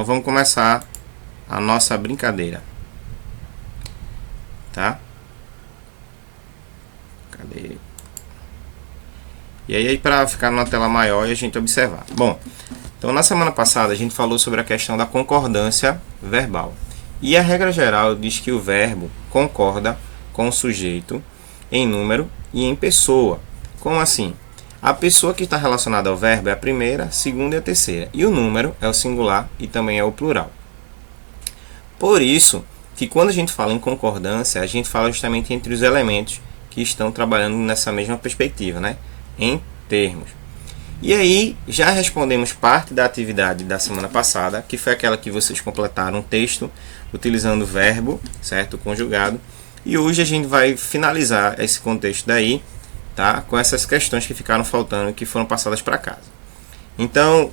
Então vamos começar a nossa brincadeira, tá? Cadê? E aí para ficar numa tela maior e a gente observar. Bom, então na semana passada a gente falou sobre a questão da concordância verbal. E a regra geral diz que o verbo concorda com o sujeito em número e em pessoa. Como assim? A pessoa que está relacionada ao verbo é a primeira, a segunda e a terceira. E o número é o singular e também é o plural. Por isso que quando a gente fala em concordância, a gente fala justamente entre os elementos que estão trabalhando nessa mesma perspectiva, né? Em termos. E aí, já respondemos parte da atividade da semana passada, que foi aquela que vocês completaram um texto utilizando o verbo, certo? Conjugado. E hoje a gente vai finalizar esse contexto daí, tá? Com essas questões que ficaram faltando, que foram passadas para casa. Então,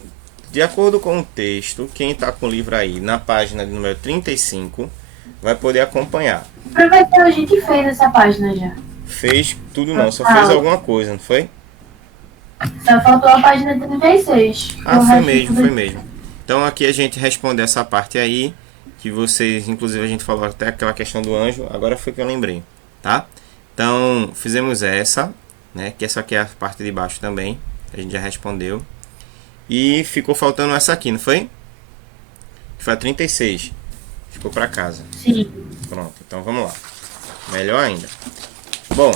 de acordo com o texto, quem está com o livro aí na página de número 35 vai poder acompanhar. Aproveitar, a gente fez essa página já. Fez tudo não, só fez alguma coisa, não foi? Só faltou a página 36. Ah, O foi resto mesmo, foi tudo. mesmo. Então aqui a gente responde essa parte aí, que vocês, inclusive a gente falou até aquela questão do anjo, agora foi que eu lembrei, tá? Então fizemos essa, né? Que essa aqui é a parte de baixo também, a gente já respondeu. E ficou faltando essa aqui, não foi? Que foi a 36. Ficou para casa. Sim. Pronto, então vamos lá. Melhor ainda. Bom,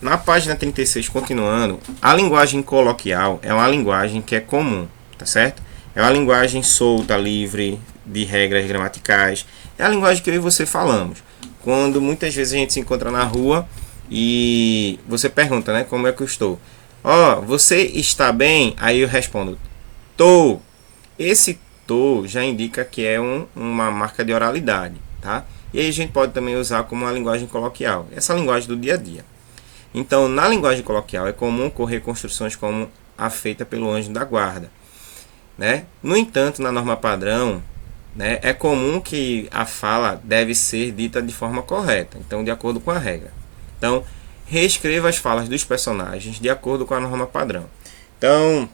na página 36, continuando, a linguagem coloquial é uma linguagem que é comum, tá certo? É uma linguagem solta, livre de regras gramaticais. É a linguagem que eu e você falamos. Quando muitas vezes a gente se encontra na rua e você pergunta, né, como é que eu estou? Ó, você está bem? Aí eu respondo, tô. Esse tô já indica que é uma marca de oralidade, tá? E aí a gente pode também usar como uma linguagem coloquial, essa linguagem do dia a dia. Então, na linguagem coloquial é comum ocorrer construções como a feita pelo anjo da guarda, né? No entanto, na norma padrão, né, é comum que a fala deve ser dita de forma correta, então de acordo com a regra. Então, reescreva as falas dos personagens de acordo com a norma padrão. Então,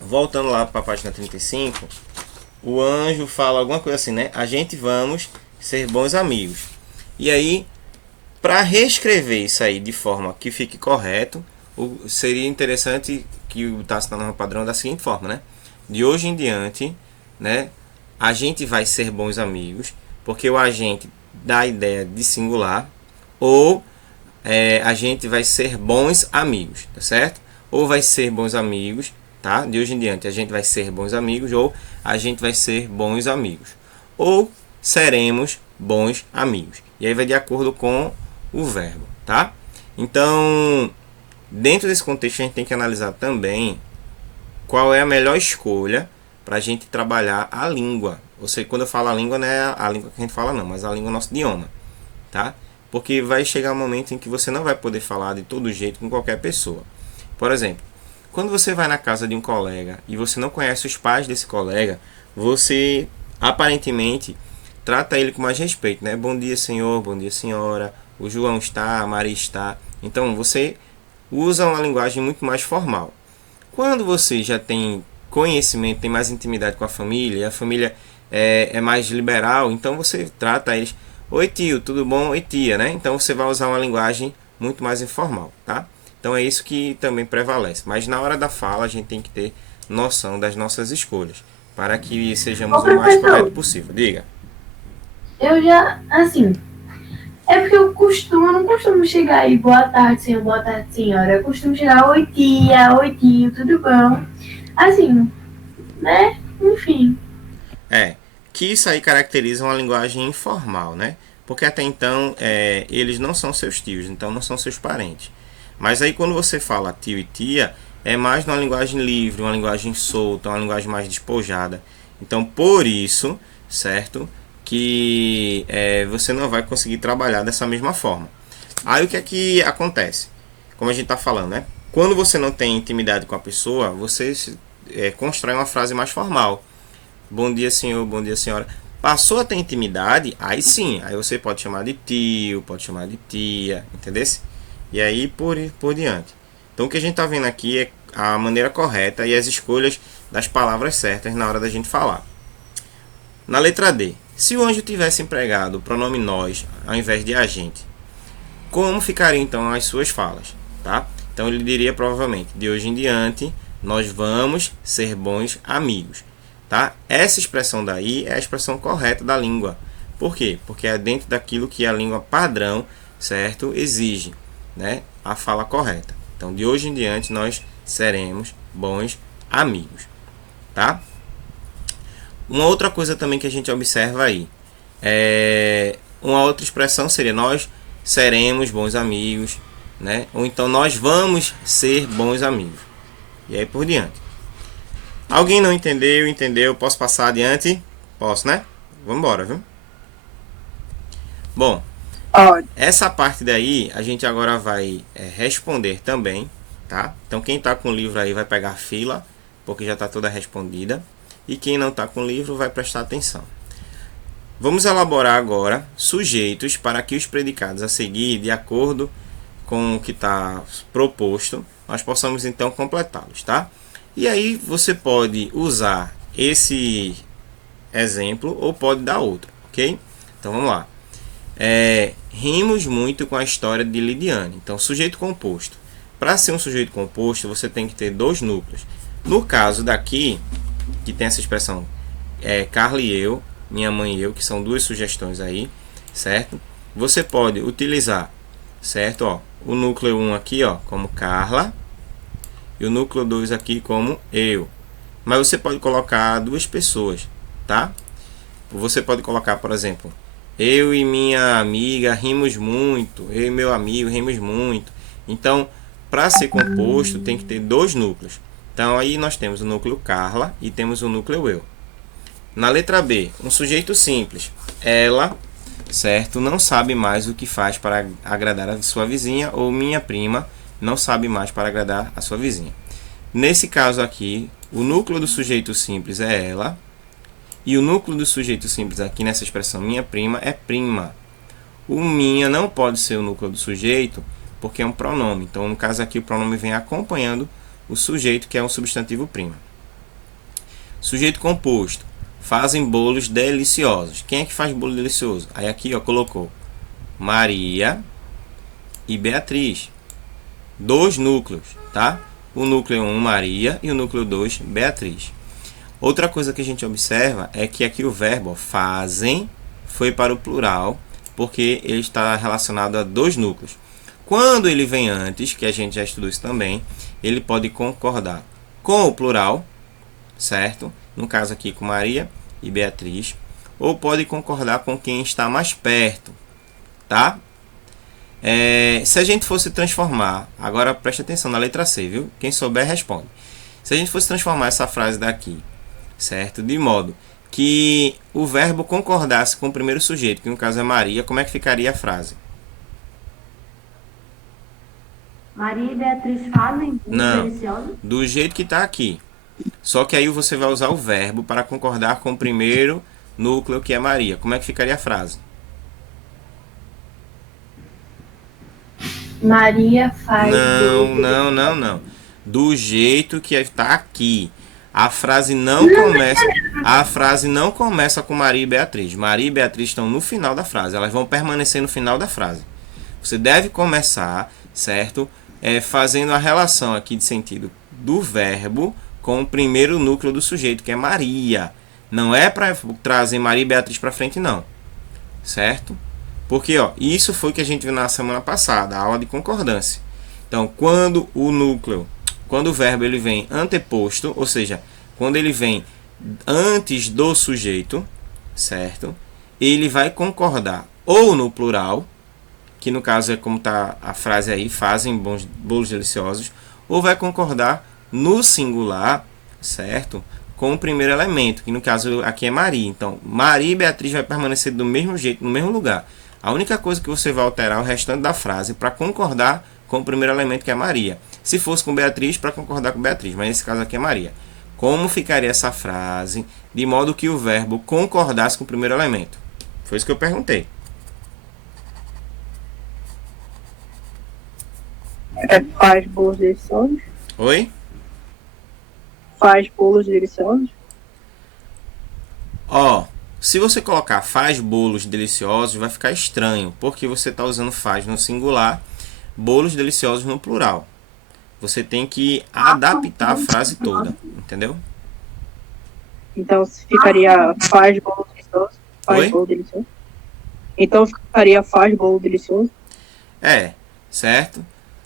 voltando lá para a página 35, o anjo fala alguma coisa assim, né? A gente vamos ser bons amigos. E aí, para reescrever isso aí de forma que fique correto, seria interessante que o tasse na norma padrão da seguinte forma, né? De hoje em diante, né? A gente vai ser bons amigos, porque o agente dá a ideia de singular, ou a gente vai ser bons amigos, tá certo? Ou vai ser bons amigos, tá? De hoje em diante a gente vai ser bons amigos, ou a gente vai ser bons amigos, ou seremos bons amigos. E aí vai de acordo com o verbo, tá? Então, dentro desse contexto a gente tem que analisar também qual é a melhor escolha para a gente trabalhar a língua. Ou seja, quando eu falo a língua, não é a língua que a gente fala não, mas a língua é o nosso idioma, tá? Porque vai chegar um momento em que você não vai poder falar de todo jeito com qualquer pessoa. Por exemplo, quando você vai na casa de um colega e você não conhece os pais desse colega, você aparentemente trata ele com mais respeito, né? Bom dia, senhor, bom dia, senhora. O João está, a Maria está. Então você usa uma linguagem muito mais formal. Quando você já tem conhecimento, tem mais intimidade com a família é mais liberal, então você trata eles, oi tio, tudo bom? Oi tia, né? Então você vai usar uma linguagem muito mais informal, tá? Então é isso que também prevalece. Mas na hora da fala a gente tem que ter noção das nossas escolhas, para que Ô, sejamos o mais correto professor, possível. Diga. eu já, assim, é porque eu não costumo chegar aí, boa tarde, senhor, boa tarde, senhora. Eu costumo chegar, oi tia, oi tio, tudo bom? Assim, né? Enfim. Que isso aí caracteriza uma linguagem informal, né? Porque até então eles não são seus tios, então não são seus parentes. Mas aí quando você fala tio e tia, é mais uma linguagem livre, uma linguagem solta, uma linguagem mais despojada. Então por isso, certo? Que você não vai conseguir trabalhar dessa mesma forma. Aí o que é que acontece? Como a gente está falando, né? Quando você não tem intimidade com a pessoa, você constrói uma frase mais formal. Bom dia, senhor, bom dia, senhora. Passou a ter intimidade, aí sim, aí você pode chamar de tio, pode chamar de tia, entendeu? E aí por diante. Então o que a gente está vendo aqui é a maneira correta e as escolhas das palavras certas na hora da gente falar. Na letra D, se o anjo tivesse empregado o pronome nós ao invés de a gente, como ficariam então as suas falas, tá? Então ele diria provavelmente: de hoje em diante nós vamos ser bons amigos, tá? Essa expressão daí é a expressão correta da língua. Por quê? Porque é dentro daquilo que a língua padrão, certo, exige, né? A fala correta. Então, de hoje em diante nós seremos bons amigos, tá? Uma outra coisa também que a gente observa aí uma outra expressão seria: nós seremos bons amigos, né? Ou então nós vamos ser bons amigos. E aí por diante. Alguém não entendeu? Entendeu? Posso passar adiante? Posso, né? Vamos embora, viu? Bom, essa parte daí a gente agora vai responder também, tá? Então quem está com o livro aí vai pegar fila, porque já está toda respondida. E quem não está com o livro vai prestar atenção. Vamos elaborar agora sujeitos para que os predicados a seguir, de acordo com o que está proposto, nós possamos então completá-los, tá? E aí você pode usar esse exemplo ou pode dar outro, ok? Então vamos lá. Rimos muito com a história de Lidiane. Então, sujeito composto. Para ser um sujeito composto, você tem que ter dois núcleos. No caso daqui, que tem essa expressão Carla e eu, minha mãe e eu, que são duas sugestões aí, certo? Você pode utilizar, certo? Ó, o núcleo 1 aqui, ó, como Carla, e o núcleo 2 aqui como eu. Mas você pode colocar duas pessoas, tá? Você pode colocar, por exemplo, eu e minha amiga rimos muito, eu e meu amigo rimos muito. Então, para ser composto, tem que ter dois núcleos. Então, aí nós temos o núcleo Carla e temos o núcleo eu. Na letra B, um sujeito simples. Ela, certo, não sabe mais o que faz para agradar a sua vizinha, ou minha prima não sabe mais para agradar a sua vizinha. Nesse caso aqui, o núcleo do sujeito simples é ela, e o núcleo do sujeito simples aqui nessa expressão minha prima é prima. O minha não pode ser o núcleo do sujeito, porque é um pronome. Então, no caso aqui, o pronome vem acompanhando o sujeito, que é um substantivo prima. Sujeito composto. Fazem bolos deliciosos. Quem é que faz bolo delicioso? Aí aqui, ó, colocou Maria e Beatriz. Dois núcleos, tá? O núcleo 1, Maria, e o núcleo 2, Beatriz. Outra coisa que a gente observa é que aqui o verbo fazem foi para o plural, porque ele está relacionado a dois núcleos. Quando ele vem antes, que a gente já estudou isso também, ele pode concordar com o plural, certo? No caso aqui com Maria e Beatriz, ou pode concordar com quem está mais perto, tá? Se a gente fosse transformar, agora preste atenção na letra C, viu? Quem souber responde. Se a gente fosse transformar essa frase daqui, certo? De modo que o verbo concordasse com o primeiro sujeito, que no caso é Maria, como é que ficaria a frase? Maria e Beatriz fazem Não, deliciosos? do jeito que está aqui. Só que aí você vai usar o verbo para concordar com o primeiro núcleo, que é Maria. Como é que ficaria a frase? Maria faz. Não. Do jeito que está aqui. A frase não começa com Maria e Beatriz. Maria e Beatriz estão no final da frase. Elas vão permanecer no final da frase. Você deve começar, certo? Fazendo a relação aqui de sentido do verbo com o primeiro núcleo do sujeito, que é Maria. Não é para trazer Maria e Beatriz para frente, não. Certo? Porque, ó, isso foi o que a gente viu na semana passada, a aula de concordância. Então, quando o verbo ele vem anteposto, ou seja, quando ele vem antes do sujeito, certo? Ele vai concordar ou no plural, que no caso é como está a frase aí, fazem bons bolos deliciosos, ou vai concordar no singular, certo? Com o primeiro elemento, que no caso aqui é Maria. Então, Maria e Beatriz vai permanecer do mesmo jeito, no mesmo lugar. A única coisa que você vai alterar é o restante da frase para concordar com o primeiro elemento, que é Maria. Se fosse com Beatriz, para concordar com Beatriz, mas nesse caso aqui é Maria. Como ficaria essa frase de modo que o verbo concordasse com o primeiro elemento? Foi isso que eu perguntei. Faz bolos deliciosos? Oi? Faz bolos deliciosos? Ó, Se você colocar faz bolos deliciosos, vai ficar estranho, porque você está usando faz no singular, bolos deliciosos no plural. Você tem que adaptar a frase toda, entendeu? Então ficaria faz bolo delicioso. Faz Oi? bolo delicioso. Então ficaria faz bolo delicioso. Certo?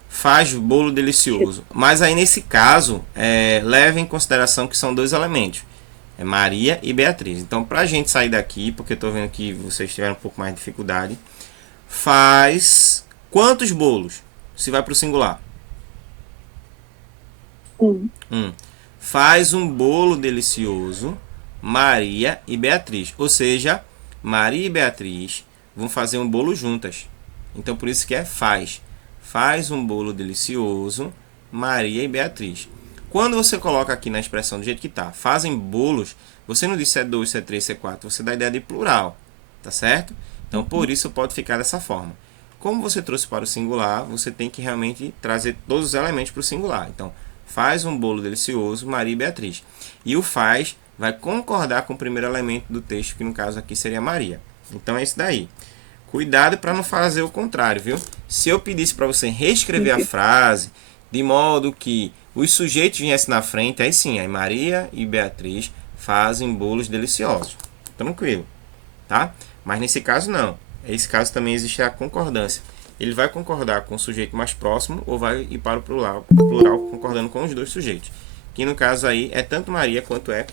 Faz bolo delicioso. Mas aí nesse caso, leve em consideração que são dois elementos. É Maria e Beatriz. Então, para a gente sair daqui, porque eu estou vendo que vocês tiveram um pouco mais de dificuldade, faz quantos bolos? Se vai para o singular. Faz um bolo delicioso, Maria e Beatriz. Ou seja, Maria e Beatriz vão fazer um bolo juntas. Então, por isso que é faz. Faz um bolo delicioso, Maria e Beatriz. Quando você coloca aqui na expressão do jeito que está, fazem bolos, você não diz se é 2, se é 3, se é 4, você dá a ideia de plural, tá certo? Então, por isso pode ficar dessa forma. Como você trouxe para o singular, você tem que realmente trazer todos os elementos para o singular. Então, faz um bolo delicioso, Maria e Beatriz. E o faz vai concordar com o primeiro elemento do texto, que no caso aqui seria Maria. Então, é isso daí. Cuidado para não fazer o contrário, viu? Se eu pedisse para você reescrever a frase de modo que os sujeitos viessem na frente, aí sim, aí Maria e Beatriz fazem bolos deliciosos. Tranquilo, tá? Mas nesse caso não. Nesse caso também existe a concordância. Ele vai concordar com o sujeito mais próximo ou vai ir para o plural concordando com os dois sujeitos. Que no caso aí é tanto Maria quanto é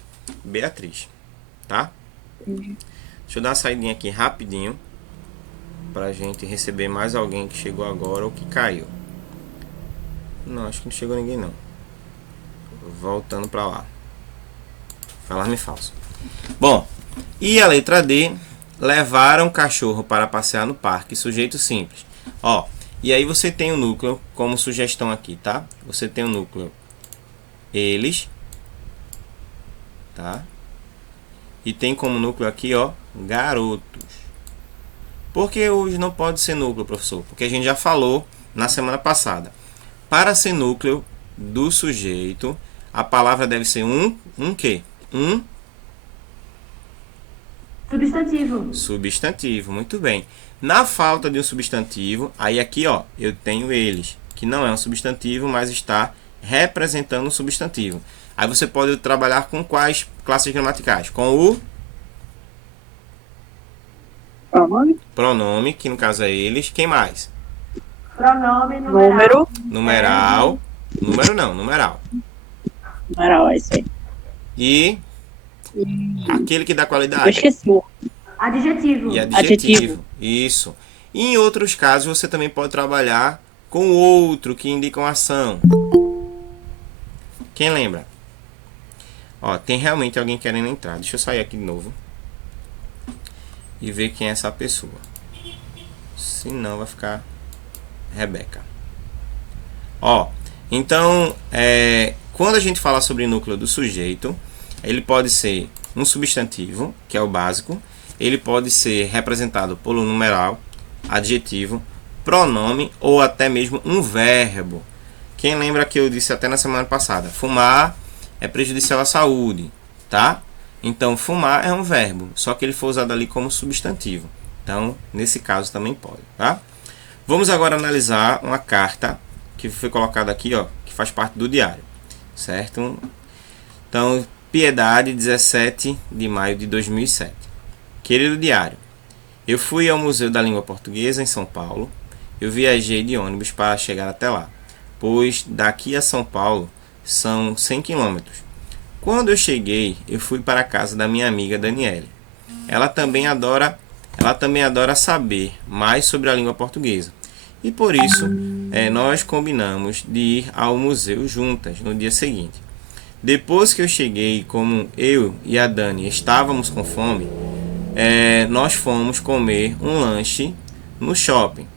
Beatriz, tá? Deixa eu dar uma saidinha aqui rapidinho para a gente receber mais alguém que chegou agora ou que caiu. Não, acho que não chegou ninguém não. Voltando para lá. Falar-me falso. Bom, e a letra D, levaram o cachorro para passear no parque, sujeito simples. Ó, e aí você tem o núcleo como sugestão aqui, tá? Você tem o núcleo eles, tá? E tem como núcleo aqui, ó, garotos. Por que hoje não pode ser núcleo, professor? Porque a gente já falou na semana passada. Para ser núcleo do sujeito, a palavra deve ser um quê? Um Substantivo. substantivo, muito bem. Na falta de um substantivo, aí aqui, ó, eu tenho eles, que não é um substantivo, mas está representando um substantivo. Aí você pode trabalhar com quais classes gramaticais? Com o pronome, que no caso é eles. Quem mais? Pronome, numeral. Número. Numeral. Numeral, é isso aí. E aquele que dá Eu qualidade. esqueci. Adjetivo. E adjetivo. Isso. E em outros casos, você também pode trabalhar com o outro, que indica uma ação. Quem lembra? Ó, tem realmente alguém querendo entrar. Deixa eu sair aqui de novo. E ver quem é essa pessoa. Senão vai ficar Rebeca. Ó, então, quando a gente fala sobre núcleo do sujeito, ele pode ser um substantivo, que é o básico. Ele pode ser representado por um numeral, adjetivo, pronome ou até mesmo um verbo. Quem lembra que eu disse até na semana passada? Fumar é prejudicial à saúde, tá? Então, fumar é um verbo, só que ele foi usado ali como substantivo. Então, nesse caso também pode, tá? Vamos agora analisar uma carta que foi colocada aqui, ó, que faz parte do diário, certo? Então, Piedade, 17 de maio de 2007. Querido diário, eu fui ao Museu da Língua Portuguesa em São Paulo. Eu viajei de ônibus para chegar até lá, pois daqui a São Paulo são 100 quilômetros. Quando eu cheguei, eu fui para a casa da minha amiga Daniele. Ela também adora saber mais sobre a língua portuguesa. E por isso, nós combinamos de ir ao museu juntas no dia seguinte. Depois que eu cheguei, como eu e a Dani estávamos com fome, nós fomos comer um lanche no shopping.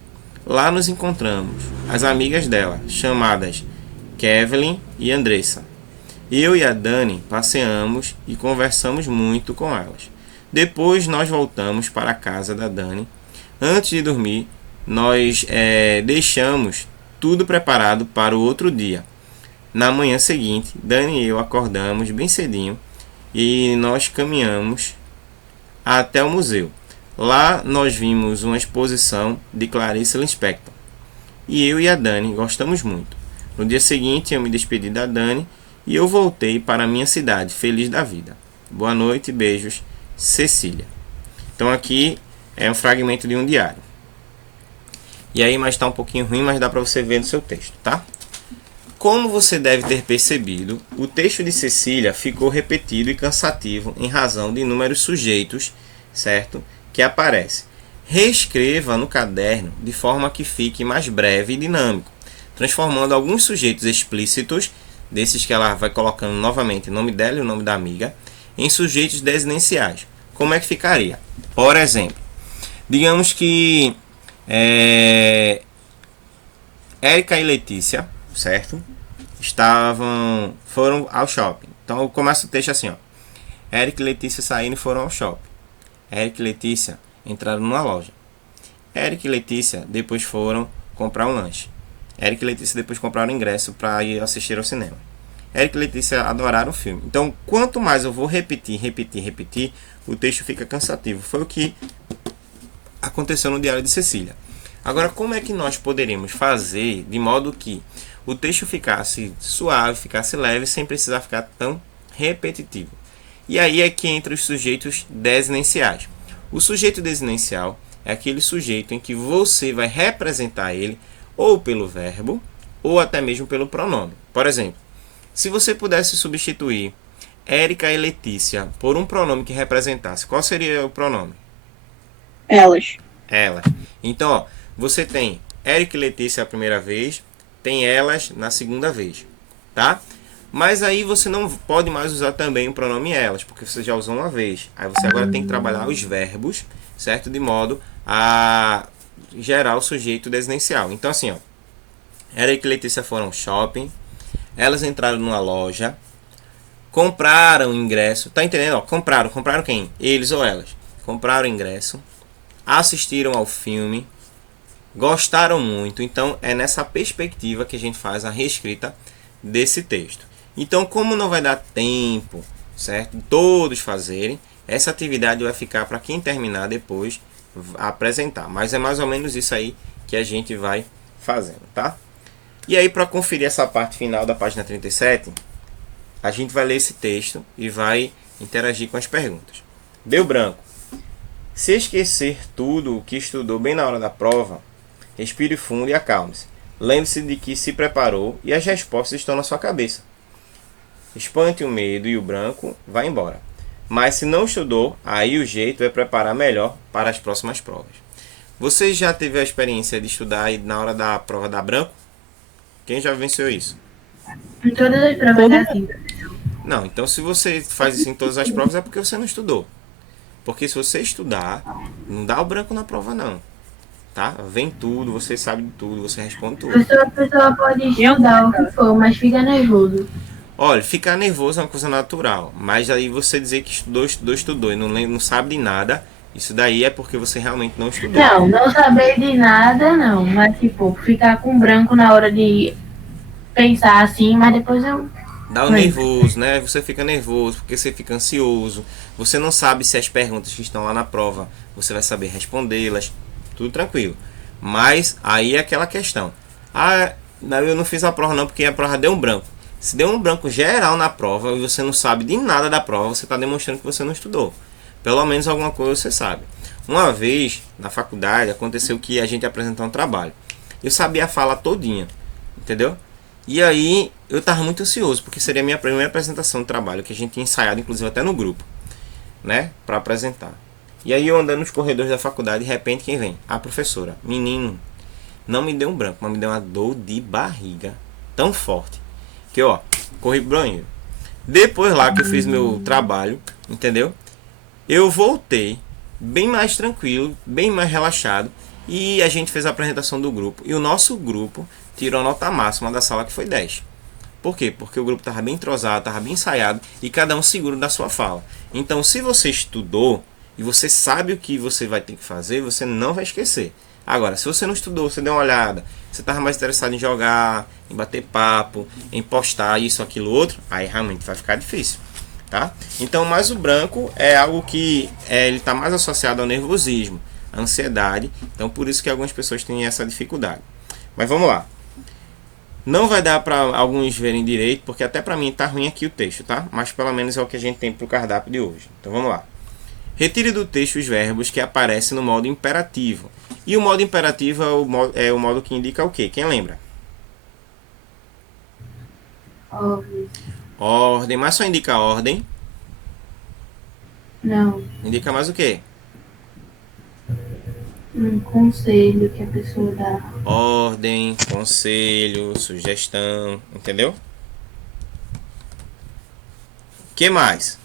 Lá nos encontramos as amigas dela, chamadas Kevlin e Andressa. Eu e a Dani passeamos e conversamos muito com elas. Depois nós voltamos para a casa da Dani. Antes de dormir, nós deixamos tudo preparado para o outro dia. Na manhã seguinte, Dani e eu acordamos bem cedinho e nós caminhamos até o museu. Lá nós vimos uma exposição de Clarice Lispector. E eu e a Dani gostamos muito. No dia seguinte eu me despedi da Dani e eu voltei para a minha cidade, feliz da vida. Boa noite, beijos, Cecília. Então aqui é um fragmento de um diário. E aí, mas está um pouquinho ruim, mas dá para você ver no seu texto, tá? Como você deve ter percebido, o texto de Cecília ficou repetido e cansativo em razão de inúmeros sujeitos, certo? Que aparecem. Reescreva no caderno de forma que fique mais breve e dinâmico, transformando alguns sujeitos explícitos, desses que ela vai colocando novamente o nome dela e o nome da amiga, em sujeitos desinenciais. Como é que ficaria? Por exemplo, digamos que Érica e Letícia, certo? Foram ao shopping. Então eu começo o texto assim, ó. Érica e Letícia saíram e foram ao shopping. Érica e Letícia entraram numa loja. Érica e Letícia depois foram comprar um lanche. Érica e Letícia depois compraram ingresso para ir assistir ao cinema. Érica e Letícia adoraram o filme. Então, quanto mais eu vou repetir, o texto fica cansativo. Foi o que aconteceu no Diário de Cecília. Agora, como é que nós poderíamos fazer de modo que o texto ficasse suave, ficasse leve, sem precisar ficar tão repetitivo? E aí é que entra os sujeitos desinenciais. O sujeito desinencial é aquele sujeito em que você vai representar ele ou pelo verbo ou até mesmo pelo pronome. Por exemplo, se você pudesse substituir Érica e Letícia por um pronome que representasse, qual seria o pronome? Elas. Elas. Então, ó, você tem Érica e Letícia a primeira vez, tem elas na segunda vez, tá? Mas aí você não pode mais usar também o pronome elas, porque você já usou uma vez. Aí você agora tem que trabalhar os verbos, certo? De modo a gerar o sujeito desinencial. Então assim, ó, Érica e Letícia foram ao shopping, elas entraram numa loja, compraram ingresso, tá entendendo? Ó, compraram quem? Eles ou elas? Compraram ingresso, assistiram ao filme, gostaram muito. Então é nessa perspectiva que a gente faz a reescrita desse texto. Então, como não vai dar tempo, certo, todos fazerem, essa atividade vai ficar para quem terminar depois apresentar. Mas é mais ou menos isso aí que a gente vai fazendo, tá? E aí, para conferir essa parte final da página 37, a gente vai ler esse texto e vai interagir com as perguntas. Deu branco. Se esquecer tudo o que estudou bem na hora da prova, respire fundo e acalme-se. Lembre-se de que se preparou e as respostas estão na sua cabeça. Espante o medo e o branco vai embora. Mas se não estudou, aí o jeito é preparar melhor para as próximas provas. Você já teve a experiência de estudar e na hora da prova dar branco? Quem já venceu isso? Em todas as provas é assim. Não, então se você faz isso em todas as provas é porque você não estudou. Porque se você estudar, não dá o branco na prova não. Tá? Vem tudo, você sabe de tudo, você responde tudo. A pessoa pode estudar o que for, mas fica nervoso. Olha, ficar nervoso é uma coisa natural, mas aí você dizer que estudou e não sabe de nada, isso daí é porque você realmente não estudou. Não saber de nada não, mas tipo, ficar com branco na hora de pensar assim, mas depois eu... Dá o nervoso, né? Você fica nervoso porque você fica ansioso, você não sabe se as perguntas que estão lá na prova, você vai saber respondê-las, tudo tranquilo. Mas aí é aquela questão, eu não fiz a prova não porque a prova deu um branco. Se deu um branco geral na prova e você não sabe de nada da prova, você está demonstrando que você não estudou. Pelo menos alguma coisa você sabe. Uma vez, na faculdade, aconteceu que a gente apresentou um trabalho. Eu sabia a fala todinha, entendeu? E aí, eu estava muito ansioso, porque seria a minha primeira apresentação do trabalho, que a gente tinha ensaiado, inclusive, até no grupo, né? Para apresentar. E aí, eu andando nos corredores da faculdade, de repente, quem vem? A professora. Menino, não me deu um branco, mas me deu uma dor de barriga tão forte. Que ó, corri pro banheiro. Depois lá que eu fiz meu trabalho, entendeu? Eu voltei bem mais tranquilo, bem mais relaxado. E a gente fez a apresentação do grupo. E o nosso grupo tirou a nota máxima da sala, que foi 10. Por quê? Porque o grupo estava bem entrosado, estava bem ensaiado. E cada um seguro da sua fala. Então, se você estudou e você sabe o que você vai ter que fazer, você não vai esquecer. Agora, se você não estudou, você deu uma olhada, você estava mais interessado em jogar, em bater papo, em postar isso, aquilo, outro, aí realmente vai ficar difícil. tá? Então, mas o branco é algo que ele está mais associado ao nervosismo, à ansiedade. Então, por isso que algumas pessoas têm essa dificuldade. Mas vamos lá. Não vai dar para alguns verem direito, porque até para mim tá ruim aqui o texto, tá? Mas pelo menos é o que a gente tem para o cardápio de hoje. Então vamos lá. Retire do texto os verbos que aparecem no modo imperativo. E o modo imperativo é o modo que indica o quê? Quem lembra? Ordem. Ordem, mas só indica ordem. Não. Indica mais o quê? Um conselho que a pessoa dá. Ordem, conselho, sugestão, entendeu? O que mais?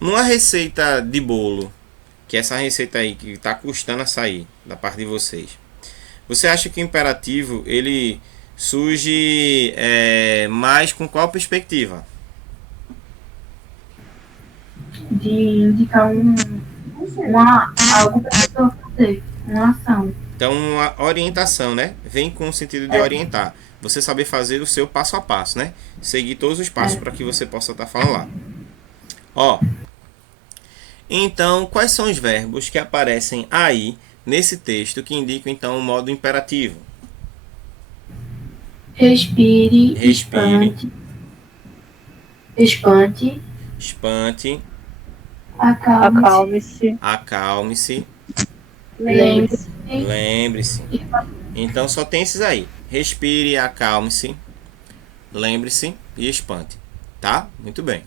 Numa receita de bolo, que é essa receita aí que está custando a sair da parte de vocês, você acha que o imperativo ele surge mais com qual perspectiva? De indicar algo para a pessoa fazer. Uma ação. Então, uma orientação, né? Vem com o sentido de orientar. Você saber fazer o seu passo a passo, né? Seguir todos os passos para que você possa estar falando lá. Ó. Então, quais são os verbos que aparecem aí nesse texto que indicam então o modo imperativo? Respire. Respire. Espante. Espante. Acalme-se. Acalme-se. Lembre-se. Lembre-se. Então só tem esses aí. Respire, acalme-se, lembre-se e espante. Tá? Muito bem.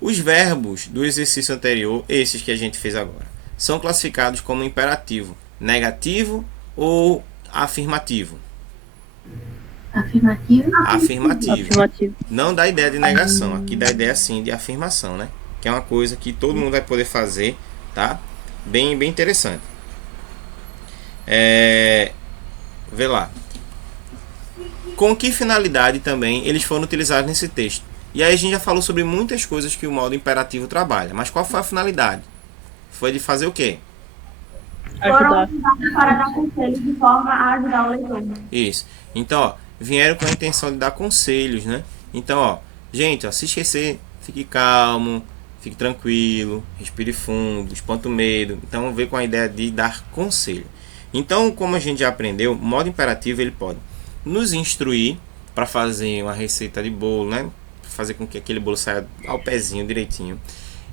Os verbos do exercício anterior, esses que a gente fez agora, são classificados como imperativo, negativo ou afirmativo? Afirmativo. Afirmativo. Não dá ideia de negação. Aqui dá ideia sim de afirmação, né? Que é uma coisa que todo mundo vai poder fazer, tá? Bem interessante. Vê lá. Com que finalidade também eles foram utilizados nesse texto? E aí a gente já falou sobre muitas coisas que o modo imperativo trabalha. Mas qual foi a finalidade? Foi de fazer o quê? Ajudar. Para dar conselhos de forma a ajudar o leitor. Isso. Então, ó, vieram com a intenção de dar conselhos, né? Então, ó, gente, ó, se esquecer, fique calmo, fique tranquilo, respire fundo, espanta o medo. Então, veio com a ideia de dar conselho. Então, como a gente já aprendeu, o modo imperativo ele pode nos instruir para fazer uma receita de bolo, né? Fazer com que aquele bolo saia ao pezinho direitinho.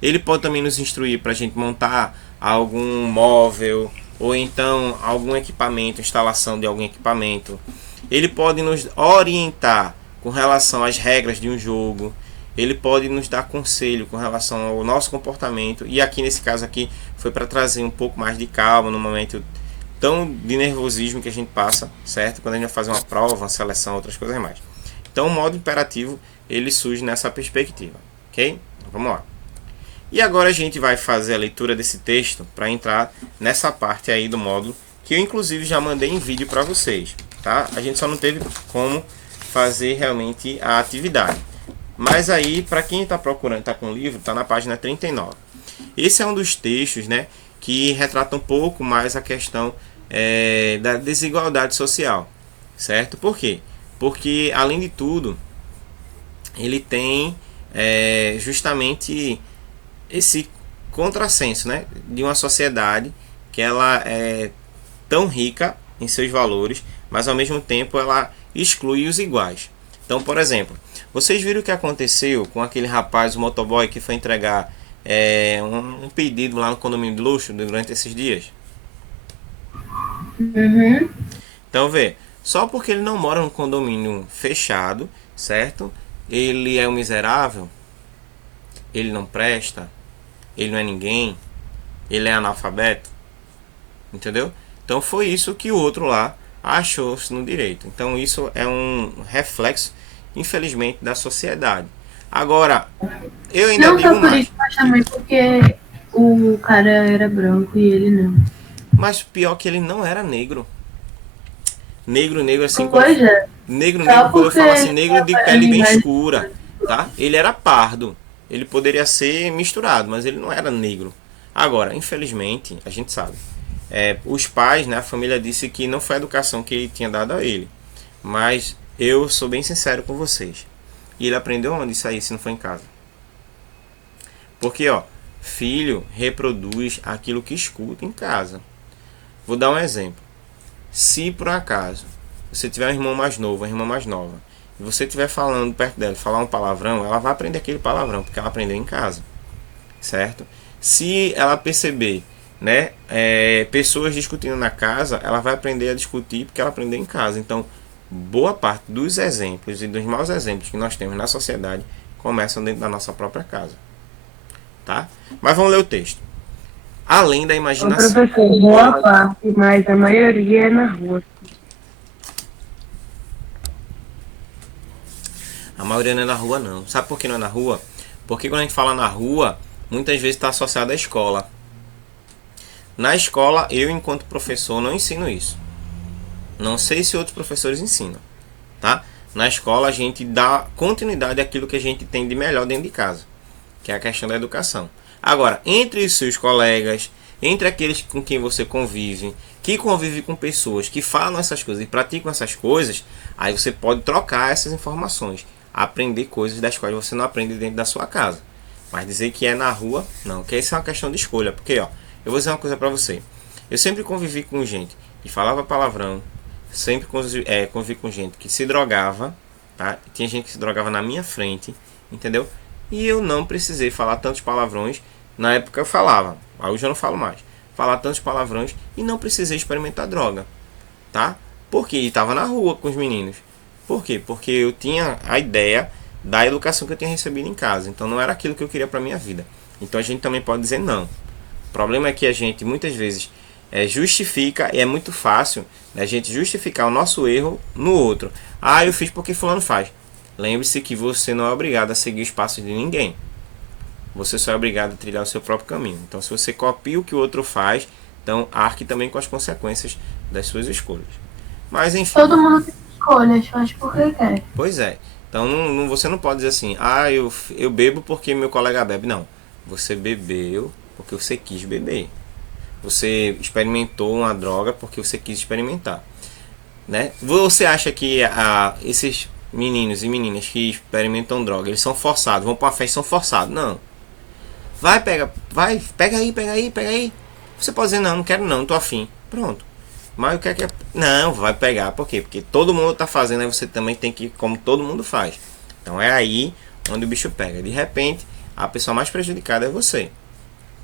Ele pode também nos instruir para a gente montar algum móvel ou então algum equipamento, instalação de algum equipamento. Ele pode nos orientar com relação às regras de um jogo. Ele pode nos dar conselho com relação ao nosso comportamento. E aqui nesse caso aqui foi para trazer um pouco mais de calma no momento tão de nervosismo que a gente passa, certo? Quando a gente vai fazer uma prova, uma seleção, outras coisas mais. Então o modo imperativo ele surge nessa perspectiva, ok? Vamos lá. E agora a gente vai fazer a leitura desse texto para entrar nessa parte aí do módulo que eu inclusive já mandei em vídeo para vocês, tá? A gente só não teve como fazer realmente a atividade. Mas aí, para quem está procurando, está com o livro, está na página 39. Esse é um dos textos, né, que retrata um pouco mais a questão da desigualdade social, certo? Por quê? Porque, além de tudo, ele tem justamente esse contrassenso, né, de uma sociedade que ela é tão rica em seus valores, mas ao mesmo tempo ela exclui os iguais. Então, por exemplo, vocês viram o que aconteceu com aquele rapaz, o motoboy, que foi entregar um pedido lá no condomínio de luxo durante esses dias? Uhum. Então, vê, só porque ele não mora num condomínio fechado, certo? Ele é um miserável, ele não presta, ele não é ninguém, ele é analfabeto, entendeu? Então foi isso que o outro lá achou-se no direito. Então isso é um reflexo, infelizmente, da sociedade. Agora, eu ainda Não digo só por mais. isso, mas também porque o cara era branco e ele não. Mas pior que ele não era negro. Negro assim, Pois é. negro, Só quando eu falo assim, porque negro de pele bem escura, tá? Ele era pardo. Ele poderia ser misturado, mas ele não era negro. Agora, infelizmente, a gente sabe. Os pais, né, a família disse que não foi a educação que ele tinha dado a ele. Mas eu sou bem sincero com vocês. E ele aprendeu onde isso aí, se não foi em casa? Porque, ó, filho reproduz aquilo que escuta em casa. Vou dar um exemplo. Se por acaso você tiver um irmão mais novo, uma irmã mais nova, e você estiver falando perto dela, falar um palavrão, ela vai aprender aquele palavrão, porque ela aprendeu em casa, certo? Se ela perceber, né, pessoas discutindo na casa, ela vai aprender a discutir porque ela aprendeu em casa. Então, boa parte dos exemplos e dos maus exemplos que nós temos na sociedade começam dentro da nossa própria casa, tá? Mas vamos ler o texto. Além da Ô, imaginação. professor, boa parte, mas a maioria é na rua. A maioria não é na rua, não. Sabe por que não é na rua? Porque quando a gente fala na rua, muitas vezes está associado à escola. Na escola, eu, enquanto professor, não ensino isso. Não sei se outros professores ensinam, tá? Na escola, a gente dá continuidade àquilo que a gente tem de melhor dentro de casa, que é a questão da educação. Agora, entre os seus colegas, entre aqueles com quem você convive, que convive com pessoas que falam essas coisas e praticam essas coisas, aí você pode trocar essas informações, aprender coisas das quais você não aprende dentro da sua casa. Mas dizer que é na rua, não, que isso é uma questão de escolha. Porque, ó, eu vou dizer uma coisa pra você. Eu sempre convivi com gente que falava palavrão, sempre convivi com gente que se drogava, tá? Tinha gente que se drogava na minha frente, entendeu? E eu não precisei falar tantos palavrões. Na época eu falava, hoje eu não falo mais. Falar tantos palavrões e não precisei experimentar droga, tá? Porque estava na rua com os meninos. Por quê? Porque eu tinha a ideia da educação que eu tinha recebido em casa. Então não era aquilo que eu queria para minha vida. Então a gente também pode dizer não. O problema é que a gente muitas vezes justifica, e é muito fácil a gente justificar o nosso erro no outro. Ah, eu fiz porque fulano faz. Lembre-se que você não é obrigado a seguir os passos de ninguém. Você só é obrigado a trilhar o seu próprio caminho. Então se você copia o que o outro faz, então arque também com as consequências das suas escolhas. Mas enfim. Todo mundo tem escolhas, faz porque quer. Pois é. Então você não pode dizer assim, ah, eu bebo porque meu colega bebe. Não. Você bebeu porque você quis beber. Você experimentou uma droga porque você quis experimentar, né? Você acha que esses meninos e meninas que experimentam droga, eles são forçados, vão para uma festa, são forçados? Não. Pega aí. Você pode dizer, não quero não tô afim. Pronto. Mas o que é que é? Não, vai pegar. Por quê? Porque todo mundo tá fazendo, aí você também tem que ir como todo mundo faz. Então é aí onde o bicho pega. De repente, a pessoa mais prejudicada é você,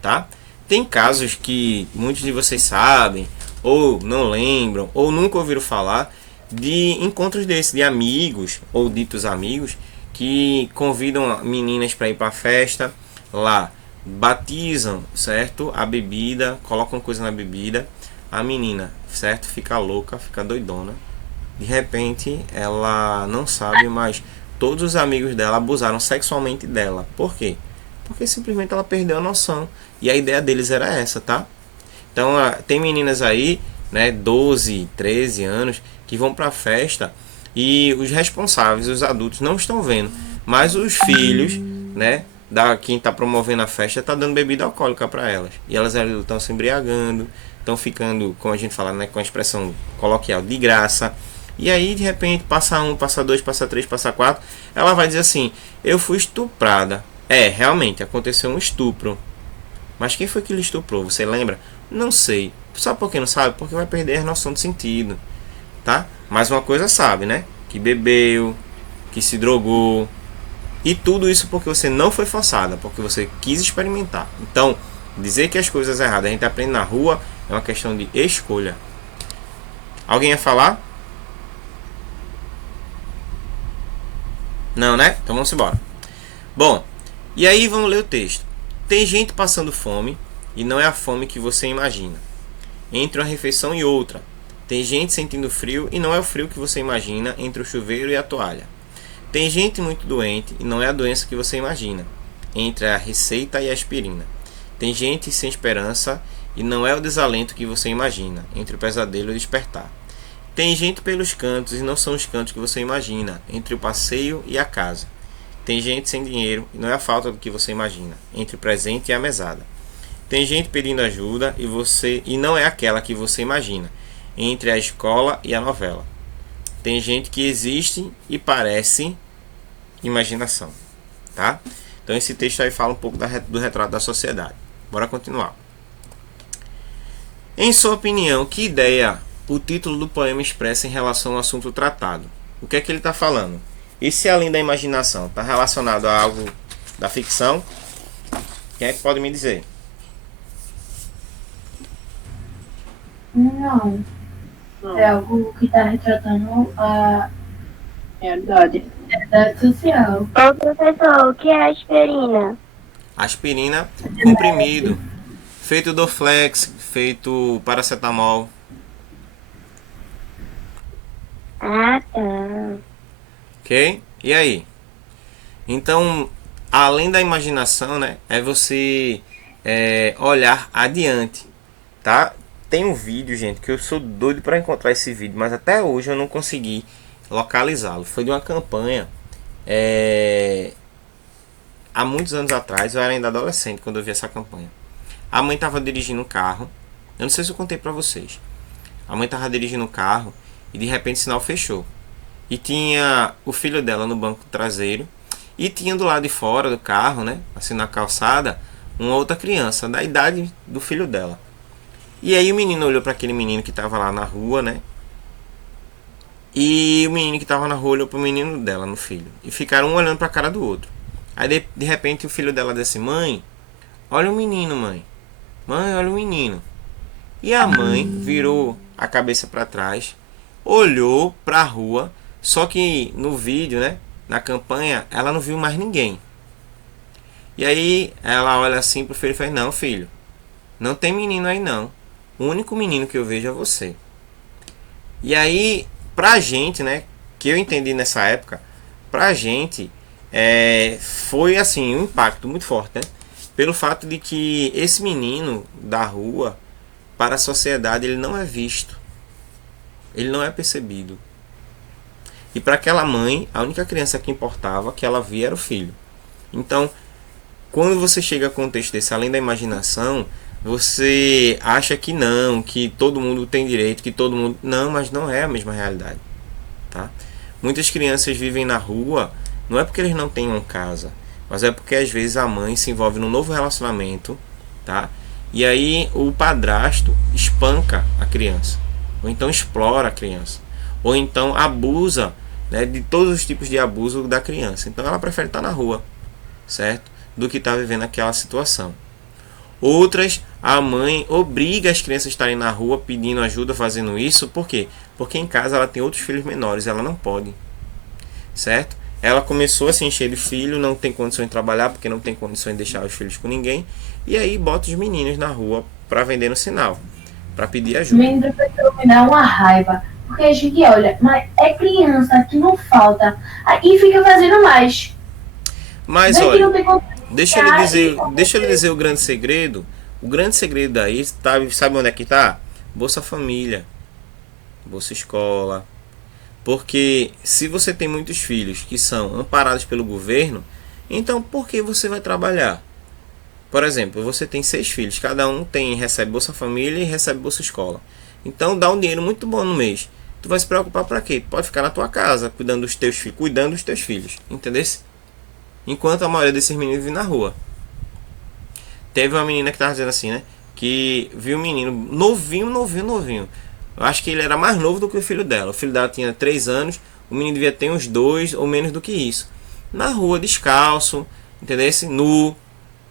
tá? Tem casos que muitos de vocês sabem, ou não lembram, ou nunca ouviram falar de encontros desses, de amigos, ou ditos amigos, que convidam meninas para ir para a festa, lá batizam, certo? A bebida, colocam coisa na bebida, a menina, certo? Fica louca, fica doidona. De repente, ela não sabe, mas todos os amigos dela abusaram sexualmente dela. Por quê? Porque simplesmente ela perdeu a noção. E a ideia deles era essa, tá? Então, tem meninas aí, né, 12, 13 anos, que vão pra festa e os responsáveis, os adultos, não estão vendo. Mas os filhos, né, quem tá promovendo a festa, tá dando bebida alcoólica para elas. E elas estão se embriagando, estão ficando, como a gente fala, né, com a expressão coloquial, de graça. E aí, de repente, passa 1, passa 2, passa 3, passa 4. Ela vai dizer assim, eu fui estuprada. Realmente, aconteceu um estupro. Mas quem foi que lhe estuprou? Você lembra? Não sei. Sabe por que não sabe? Porque vai perder a noção de sentido, tá? Mas uma coisa sabe, né? Que bebeu, que se drogou. E tudo isso porque você não foi forçada, porque você quis experimentar. Então, dizer que as coisas erradas a gente aprende na rua é uma questão de escolha. Alguém ia falar? Não, né? Então vamos embora. Bom, e aí vamos ler o texto. Tem gente passando fome e não é a fome que você imagina. Entre uma refeição e outra. Tem gente sentindo frio e não é o frio que você imagina entre o chuveiro e a toalha. Tem gente muito doente e não é a doença que você imagina entre a receita e a aspirina. Tem gente sem esperança e não é o desalento que você imagina entre o pesadelo e o despertar. Tem gente pelos cantos e não são os cantos que você imagina entre o passeio e a casa. Tem gente sem dinheiro e não é a falta do que você imagina entre o presente e a mesada. Tem gente pedindo ajuda e não é aquela que você imagina entre a escola e a novela. Tem gente que existe e parece imaginação, tá? Então esse texto aí fala um pouco do retrato da sociedade. Bora continuar. Em sua opinião, que ideia o título do poema expressa em relação ao assunto tratado? O que é que ele está falando? E se além da imaginação está relacionado a algo da ficção? Quem é que pode me dizer? Não. Não. É algo que está retratando a Realidade. realidade social. Ô, professor, o que é aspirina? Aspirina, comprimido, feito Dorflex, feito paracetamol. Ah, tá. Ok? E aí? Então, além da imaginação, né, é você olhar adiante, tá? Tem um vídeo, gente, que eu sou doido para encontrar esse vídeo, mas até hoje eu não consegui localizá-lo. Foi de uma campanha há muitos anos atrás. Eu era ainda adolescente quando eu vi essa campanha. A mãe estava dirigindo um carro. Eu não sei se eu contei para vocês. A mãe estava dirigindo um carro e de repente o sinal fechou. E tinha o filho dela no banco traseiro. E tinha do lado de fora do carro, né, assim na calçada, uma outra criança da idade do filho dela. E aí o menino olhou para aquele menino que estava lá na rua, né? E o menino que estava na rua olhou para o menino dela, no filho. E ficaram um olhando para a cara do outro. Aí de repente o filho dela disse: mãe, olha o menino, mãe. Mãe, olha o menino. E a mãe virou a cabeça para trás, olhou para a rua. Só que no vídeo, né, na campanha, ela não viu mais ninguém. E aí ela olha assim pro filho e fala: não, filho, não tem menino aí não. O único menino que eu vejo é você. E aí, pra gente, né, que eu entendi nessa época, pra gente foi assim um impacto muito forte, né? Pelo fato de que esse menino da rua, para a sociedade, ele não é visto, ele não é percebido. E para aquela mãe, a única criança que importava, que ela via, era o filho. Então, quando você chega a contexto desse, além da imaginação, você acha que não, que todo mundo tem direito, que todo mundo... Não, mas não é a mesma realidade, tá? Muitas crianças vivem na rua, não é porque eles não tenham casa, mas é porque às vezes a mãe se envolve num novo relacionamento, tá? E aí o padrasto espanca a criança, ou então explora a criança, ou então abusa, né, de todos os tipos de abuso da criança. Então ela prefere estar na rua, certo? Do que estar vivendo aquela situação. Outras, a mãe obriga as crianças a estarem na rua pedindo ajuda, fazendo isso. Por quê? Porque em casa ela tem outros filhos menores, ela não pode, certo? Ela começou a se encher de filho, não tem condições de trabalhar porque não tem condições de deixar os filhos com ninguém, e aí bota os meninos na rua para vender no sinal, para pedir ajuda. Menino professor me dá uma raiva, porque a gente olha, mas é criança que não falta, e fica fazendo mais. Mas Vê que olha, não tem como... deixa eu lhe dizer o grande segredo. O grande segredo daí, sabe onde é que tá? Bolsa Família, Bolsa Escola. Porque se você tem muitos filhos que são amparados pelo governo, então por que você vai trabalhar? Por exemplo, você tem 6 filhos, cada um recebe Bolsa Família e recebe Bolsa Escola. Então dá um dinheiro muito bom no mês. Tu vai se preocupar para quê? Tu pode ficar na tua casa cuidando dos teus filhos, entendeu? Enquanto a maioria desses meninos vive na rua. Teve uma menina que tava dizendo assim, né? Que viu um menino novinho. Eu acho que ele era mais novo do que o filho dela. O filho dela tinha 3 anos. O menino devia ter uns 2 ou menos do que isso. Na rua, descalço, entendeu? Nu,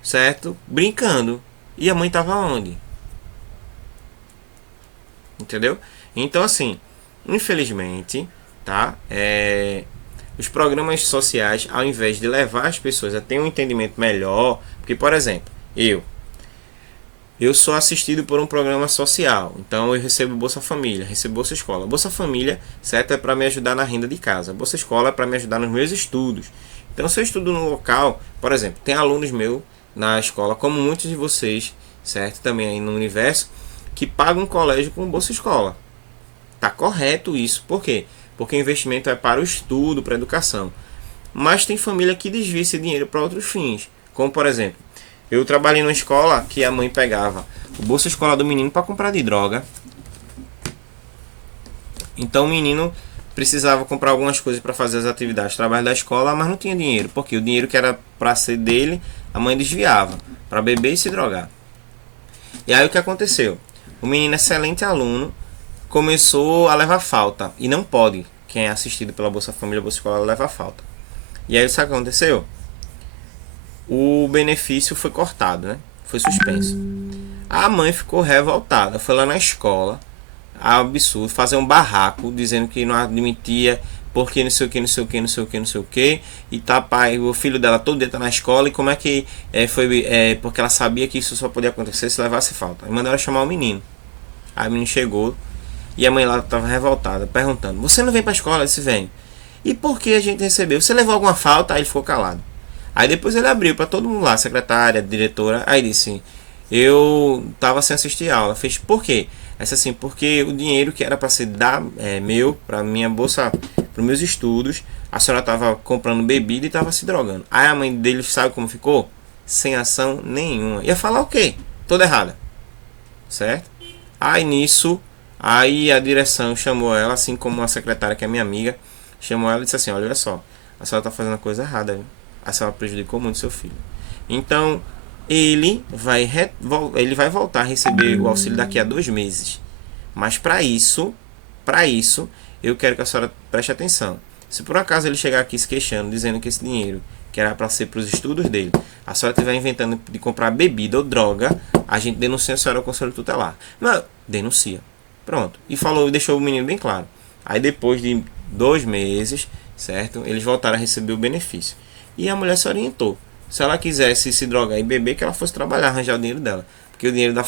certo? Brincando. E a mãe tava onde? Entendeu? Então assim, infelizmente, tá? Os programas sociais, ao invés de levar as pessoas a ter um entendimento melhor, porque, por exemplo, eu sou assistido por um programa social, então eu recebo Bolsa Família, recebo Bolsa Escola. Bolsa Família, certo, é para me ajudar na renda de casa. Bolsa Escola é para me ajudar nos meus estudos. Então, se eu estudo no local, por exemplo, tem alunos meus na escola, como muitos de vocês, certo, também aí no universo, que pagam um colégio com Bolsa Escola. Tá correto isso. Por quê? Porque o investimento é para o estudo, para a educação. Mas tem família que desvia esse dinheiro para outros fins. Como, por exemplo, eu trabalhei numa escola que a mãe pegava o Bolsa Escola do menino para comprar de droga. Então o menino precisava comprar algumas coisas para fazer as atividades, trabalho da escola, mas não tinha dinheiro, porque o dinheiro que era para ser dele, a mãe desviava para beber e se drogar. E aí o que aconteceu? O menino, excelente aluno, começou a levar falta, e não pode. Quem é assistido pela Bolsa Família, Bolsa Escolar, leva falta. E aí sabe o que aconteceu? O benefício foi cortado, né? Foi suspenso. A mãe ficou revoltada, foi lá na escola, absurdo, fazer um barraco dizendo que não admitia, porque não sei o que, não sei o que, não sei o que, não sei o que, e tá pai, o filho dela todo dia tá na escola, e como é que foi, porque ela sabia que isso só podia acontecer se levasse falta. Aí mandaram chamar o menino. Aí o menino chegou e a mãe lá tava revoltada, perguntando: você não vem pra escola? Ele disse: vem. E por que a gente recebeu? Você levou alguma falta? Aí ele ficou calado. Aí depois ele abriu para todo mundo lá, secretária, diretora. Aí disse: eu tava sem assistir a aula. Fez: por quê? Essa assim: porque o dinheiro que era para ser meu, para minha bolsa, para meus estudos, a senhora tava comprando bebida e tava se drogando. Aí a mãe dele, sabe como ficou? Sem ação nenhuma. Ia falar o quê? Toda errada, certo? Aí nisso, aí a direção chamou ela, assim como a secretária, que é minha amiga, chamou ela e disse assim: olha só, a senhora tá fazendo a coisa errada, viu? A senhora prejudicou muito seu filho. Então ele vai voltar a receber o auxílio daqui a 2 meses. Mas para isso, eu quero que a senhora preste atenção. Se por acaso ele chegar aqui se queixando, dizendo que esse dinheiro, que era para ser para os estudos dele, a senhora estiver inventando de comprar bebida ou droga, a gente denuncia a senhora ao conselho tutelar. Não, denuncia. Pronto. E falou, deixou o menino bem claro. Aí depois de 2 meses, certo? Eles voltaram a receber o benefício. E a mulher se orientou. Se ela quisesse se drogar e beber, que ela fosse trabalhar, arranjar o dinheiro dela. Porque o dinheiro da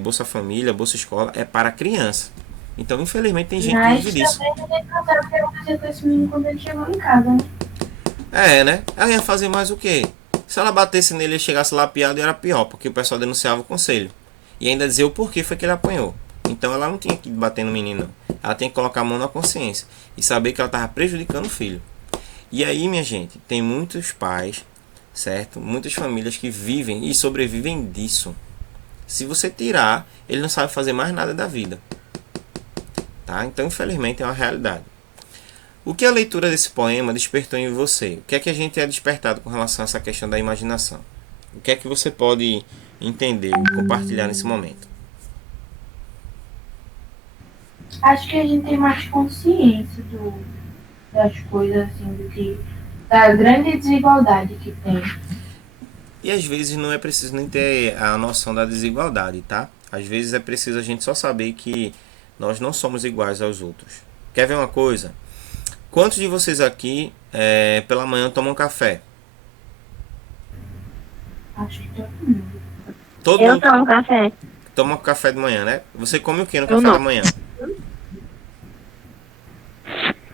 Bolsa Família, Bolsa Escola, é para criança. Então, infelizmente, tem gente que vive disso. Mas também não sabe o que aconteceu com esse menino quando ele chegou em casa, né? Né? Ela ia fazer mais o quê? Se ela batesse nele e chegasse lá piado, era pior, porque o pessoal denunciava o conselho. E ainda dizia o porquê foi que ele apanhou. Então, ela não tinha que bater no menino, não. Ela tem que colocar a mão na consciência e saber que ela estava prejudicando o filho. E aí, minha gente, tem muitos pais, certo? Muitas famílias que vivem e sobrevivem disso. Se você tirar, ele não sabe fazer mais nada da vida. Tá? Então, infelizmente, é uma realidade. O que a leitura desse poema despertou em você? O que é que a gente é despertado com relação a essa questão da imaginação? O que é que você pode entender e compartilhar nesse momento? Acho que a gente tem mais consciência das coisas, assim, da grande desigualdade que tem. E às vezes não é preciso nem ter a noção da desigualdade, tá? Às vezes é preciso a gente só saber que nós não somos iguais aos outros. Quer ver uma coisa? Quantos de vocês aqui pela manhã tomam café? Acho que todo mundo. Todo Eu mundo tomo café. toma café de manhã, né? Você come o que no Eu café não. da manhã?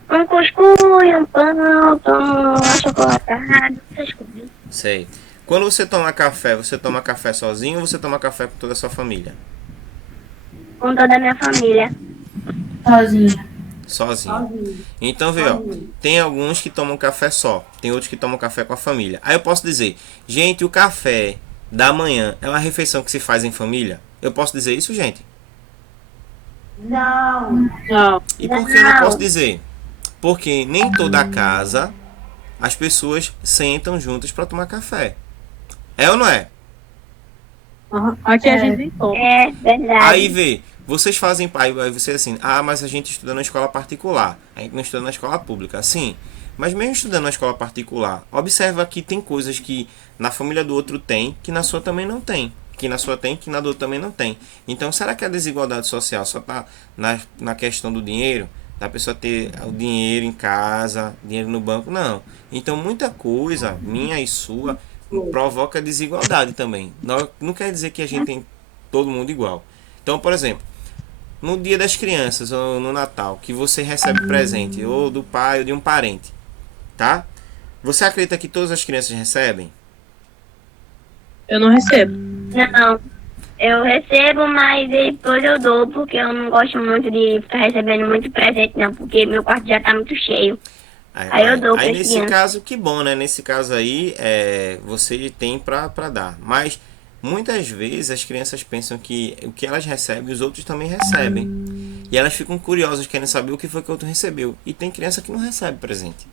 Um cuscuz, um pão, um achocolatado, essas coisas. Sei. Quando você toma café sozinho ou você toma café com toda a sua família? Com toda a minha família. Sozinha. Sozinho. Então, vê, ó, tem alguns que tomam café só, tem outros que tomam café com a família. Aí eu posso dizer: gente, o café da manhã é uma refeição que se faz em família? Eu posso dizer isso, gente? Não. Não. E por que eu não posso dizer? Porque nem toda casa as pessoas sentam juntas para tomar café. É ou não é? Aham. Aqui a gente nem toma. É verdade. Aí vê, vocês fazem aí você assim: ah, mas a gente estuda na escola particular, a gente não estuda na escola pública. Sim, mas mesmo estudando na escola particular, observa que tem coisas que na família do outro tem, que na sua também não tem. Que na sua tem, que na do outro também não tem. Então, será que a desigualdade social só está na questão do dinheiro? Da pessoa ter o dinheiro em casa, dinheiro no banco? Não. Então, muita coisa, minha e sua, provoca desigualdade também. Não quer dizer que a gente tem todo mundo igual. Então, por exemplo, no dia das crianças ou no Natal, que você recebe presente ou do pai ou de um parente, tá? Você acredita que todas as crianças recebem? Eu não recebo. Não. Eu recebo, mas depois eu dou, porque eu não gosto muito de ficar recebendo muito presente, não, porque meu quarto já tá muito cheio. Aí eu dou Aí pras nesse crianças. caso, que bom, né? Nesse caso aí, você tem pra dar. Mas muitas vezes as crianças pensam que o que elas recebem, os outros também recebem. E elas ficam curiosas, querendo saber o que foi que o outro recebeu. E tem criança que não recebe presente.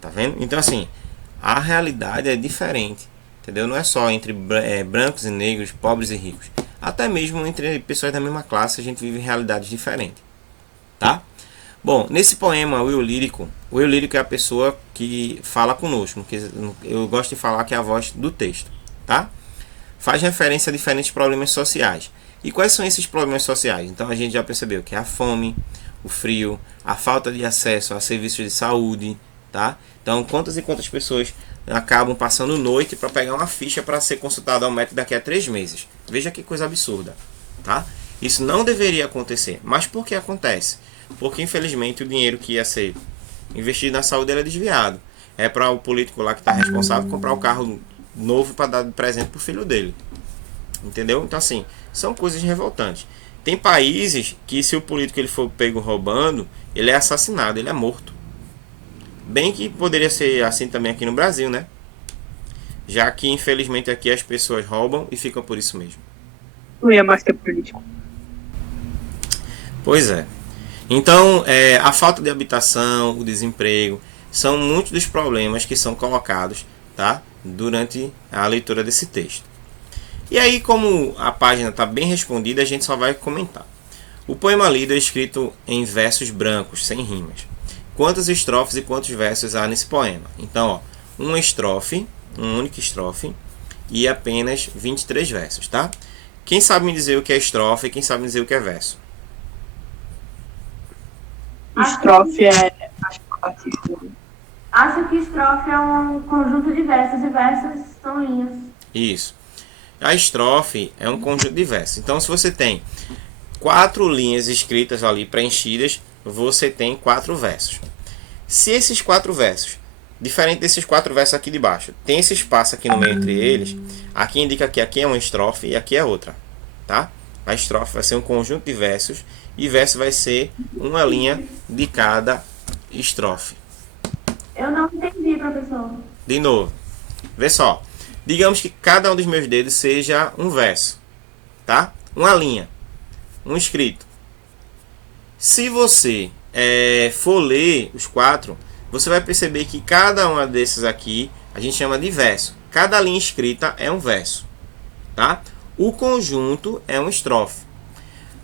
Tá vendo? Então, assim, a realidade é diferente. Entendeu? Não é só entre brancos e negros, pobres e ricos. Até mesmo entre pessoas da mesma classe, a gente vive realidades diferentes. Tá? Bom, nesse poema, o eu lírico é a pessoa que fala conosco. Que eu gosto de falar que é a voz do texto. Tá? Faz referência a diferentes problemas sociais. E quais são esses problemas sociais? Então a gente já percebeu que é a fome, o frio, a falta de acesso a serviços de saúde, tá? Então quantas e quantas pessoas acabam passando noite para pegar uma ficha para ser consultado ao médico daqui a 3 meses? Veja que coisa absurda, tá? Isso não deveria acontecer. Mas por que acontece? Porque infelizmente o dinheiro que ia ser investido na saúde é desviado. É para o político lá que está responsável comprar o carro novo para dar de presente para o filho dele. Entendeu? Então assim, são coisas revoltantes. Tem países que se o político ele for pego roubando, ele é assassinado, ele é morto. Bem que poderia ser assim também aqui no Brasil, né? Já que infelizmente aqui as pessoas roubam e ficam por isso mesmo. Não ia mais ter político. Pois é. Então, a falta de habitação, o desemprego, são muitos dos problemas que são colocados, tá? Durante a leitura desse texto. E aí, como a página está bem respondida, a gente só vai comentar. O poema lido é escrito em versos brancos, sem rimas. Quantas estrofes e quantos versos há nesse poema? Então, ó, uma estrofe, uma única estrofe, e apenas 23 versos, tá? Quem sabe me dizer o que é estrofe e quem sabe me dizer o que é verso? Estrofe é Acho que estrofe é um conjunto de versos e versos são linhas. Isso. A estrofe é um conjunto de versos. Então, se você tem 4 linhas escritas ali preenchidas, você tem 4 versos. Se esses 4 versos, diferente desses 4 versos aqui de baixo, tem esse espaço aqui no meio entre eles, aqui indica que aqui é uma estrofe e aqui é outra, tá? A estrofe vai ser um conjunto de versos e verso vai ser uma linha de cada estrofe. Eu não entendi, professor. De novo, vê só. Digamos que cada um dos meus dedos seja um verso, tá? Uma linha, um escrito. Se você for ler os 4, você vai perceber que cada uma desses aqui a gente chama de verso. Cada linha escrita é um verso, tá? O conjunto é uma estrofe.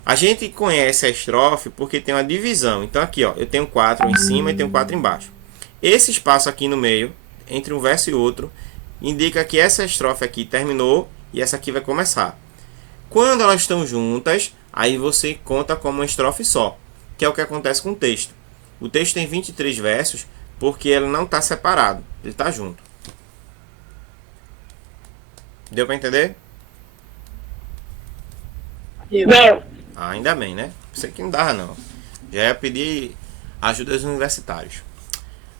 A gente conhece a estrofe porque tem uma divisão. Então aqui, ó, eu tenho 4 em cima e tenho 4 embaixo. Esse espaço aqui no meio, entre um verso e outro, indica que essa estrofe aqui terminou e essa aqui vai começar. Quando elas estão juntas, aí você conta como uma estrofe só, que é o que acontece com o texto. O texto tem 23 versos porque ele não está separado, ele está junto. Deu para entender? Deu. Ah, ainda bem, né? Sei que não dava não. Já ia pedir ajuda aos universitários.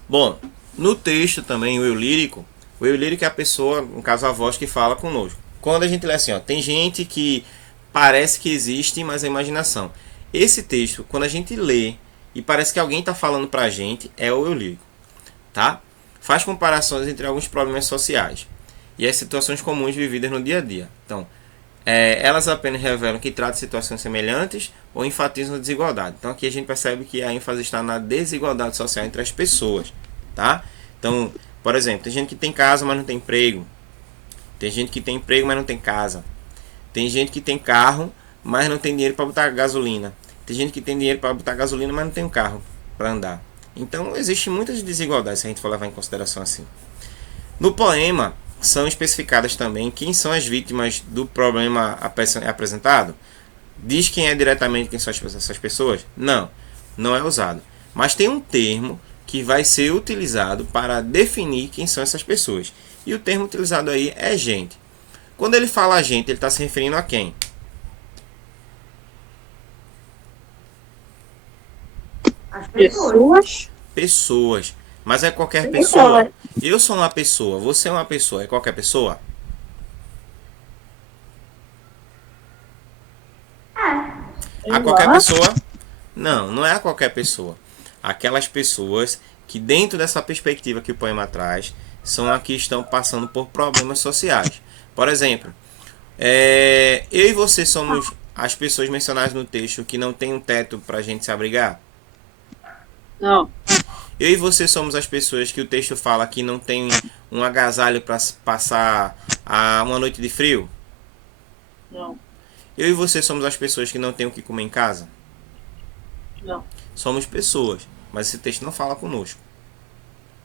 Bom, no texto também, o eu lírico é a pessoa, no caso a voz, que fala conosco. Quando a gente lê assim, ó, tem gente que parece que existe, mas é imaginação. Esse texto, quando a gente lê e parece que alguém está falando pra gente, é o eu lírico, tá? Faz comparações entre alguns problemas sociais e as situações comuns vividas no dia a dia. Então, elas apenas revelam que tratam de situações semelhantes ou enfatizam a desigualdade. Então aqui a gente percebe que a ênfase está na desigualdade social entre as pessoas, tá? Então, por exemplo, tem gente que tem casa, mas não tem emprego. Tem gente que tem emprego, mas não tem casa. Tem gente que tem carro, mas não tem dinheiro para botar gasolina. Tem gente que tem dinheiro para botar gasolina, mas não tem um carro para andar. Então, existem muitas desigualdades se a gente for levar em consideração assim. No poema, são especificadas também quem são as vítimas do problema apresentado. Diz quem é diretamente quem são essas pessoas? Não, não é usado. Mas tem um termo que vai ser utilizado para definir quem são essas pessoas. E o termo utilizado aí é gente. Quando ele fala gente, ele está se referindo a quem? As pessoas. Pessoas. Mas é qualquer pessoa. Eu sou uma pessoa, você é uma pessoa, é qualquer pessoa? A qualquer pessoa? Não, não é a qualquer pessoa. Aquelas pessoas que dentro dessa perspectiva que o poema traz, são as que estão passando por problemas sociais. Por exemplo, eu e você somos as pessoas mencionadas no texto que não tem um teto pra gente se abrigar? Não. Eu e você somos as pessoas que o texto fala que não tem um agasalho para passar uma noite de frio? Não. Eu e você somos as pessoas que não tem o que comer em casa? Não. Somos pessoas, mas esse texto não fala conosco,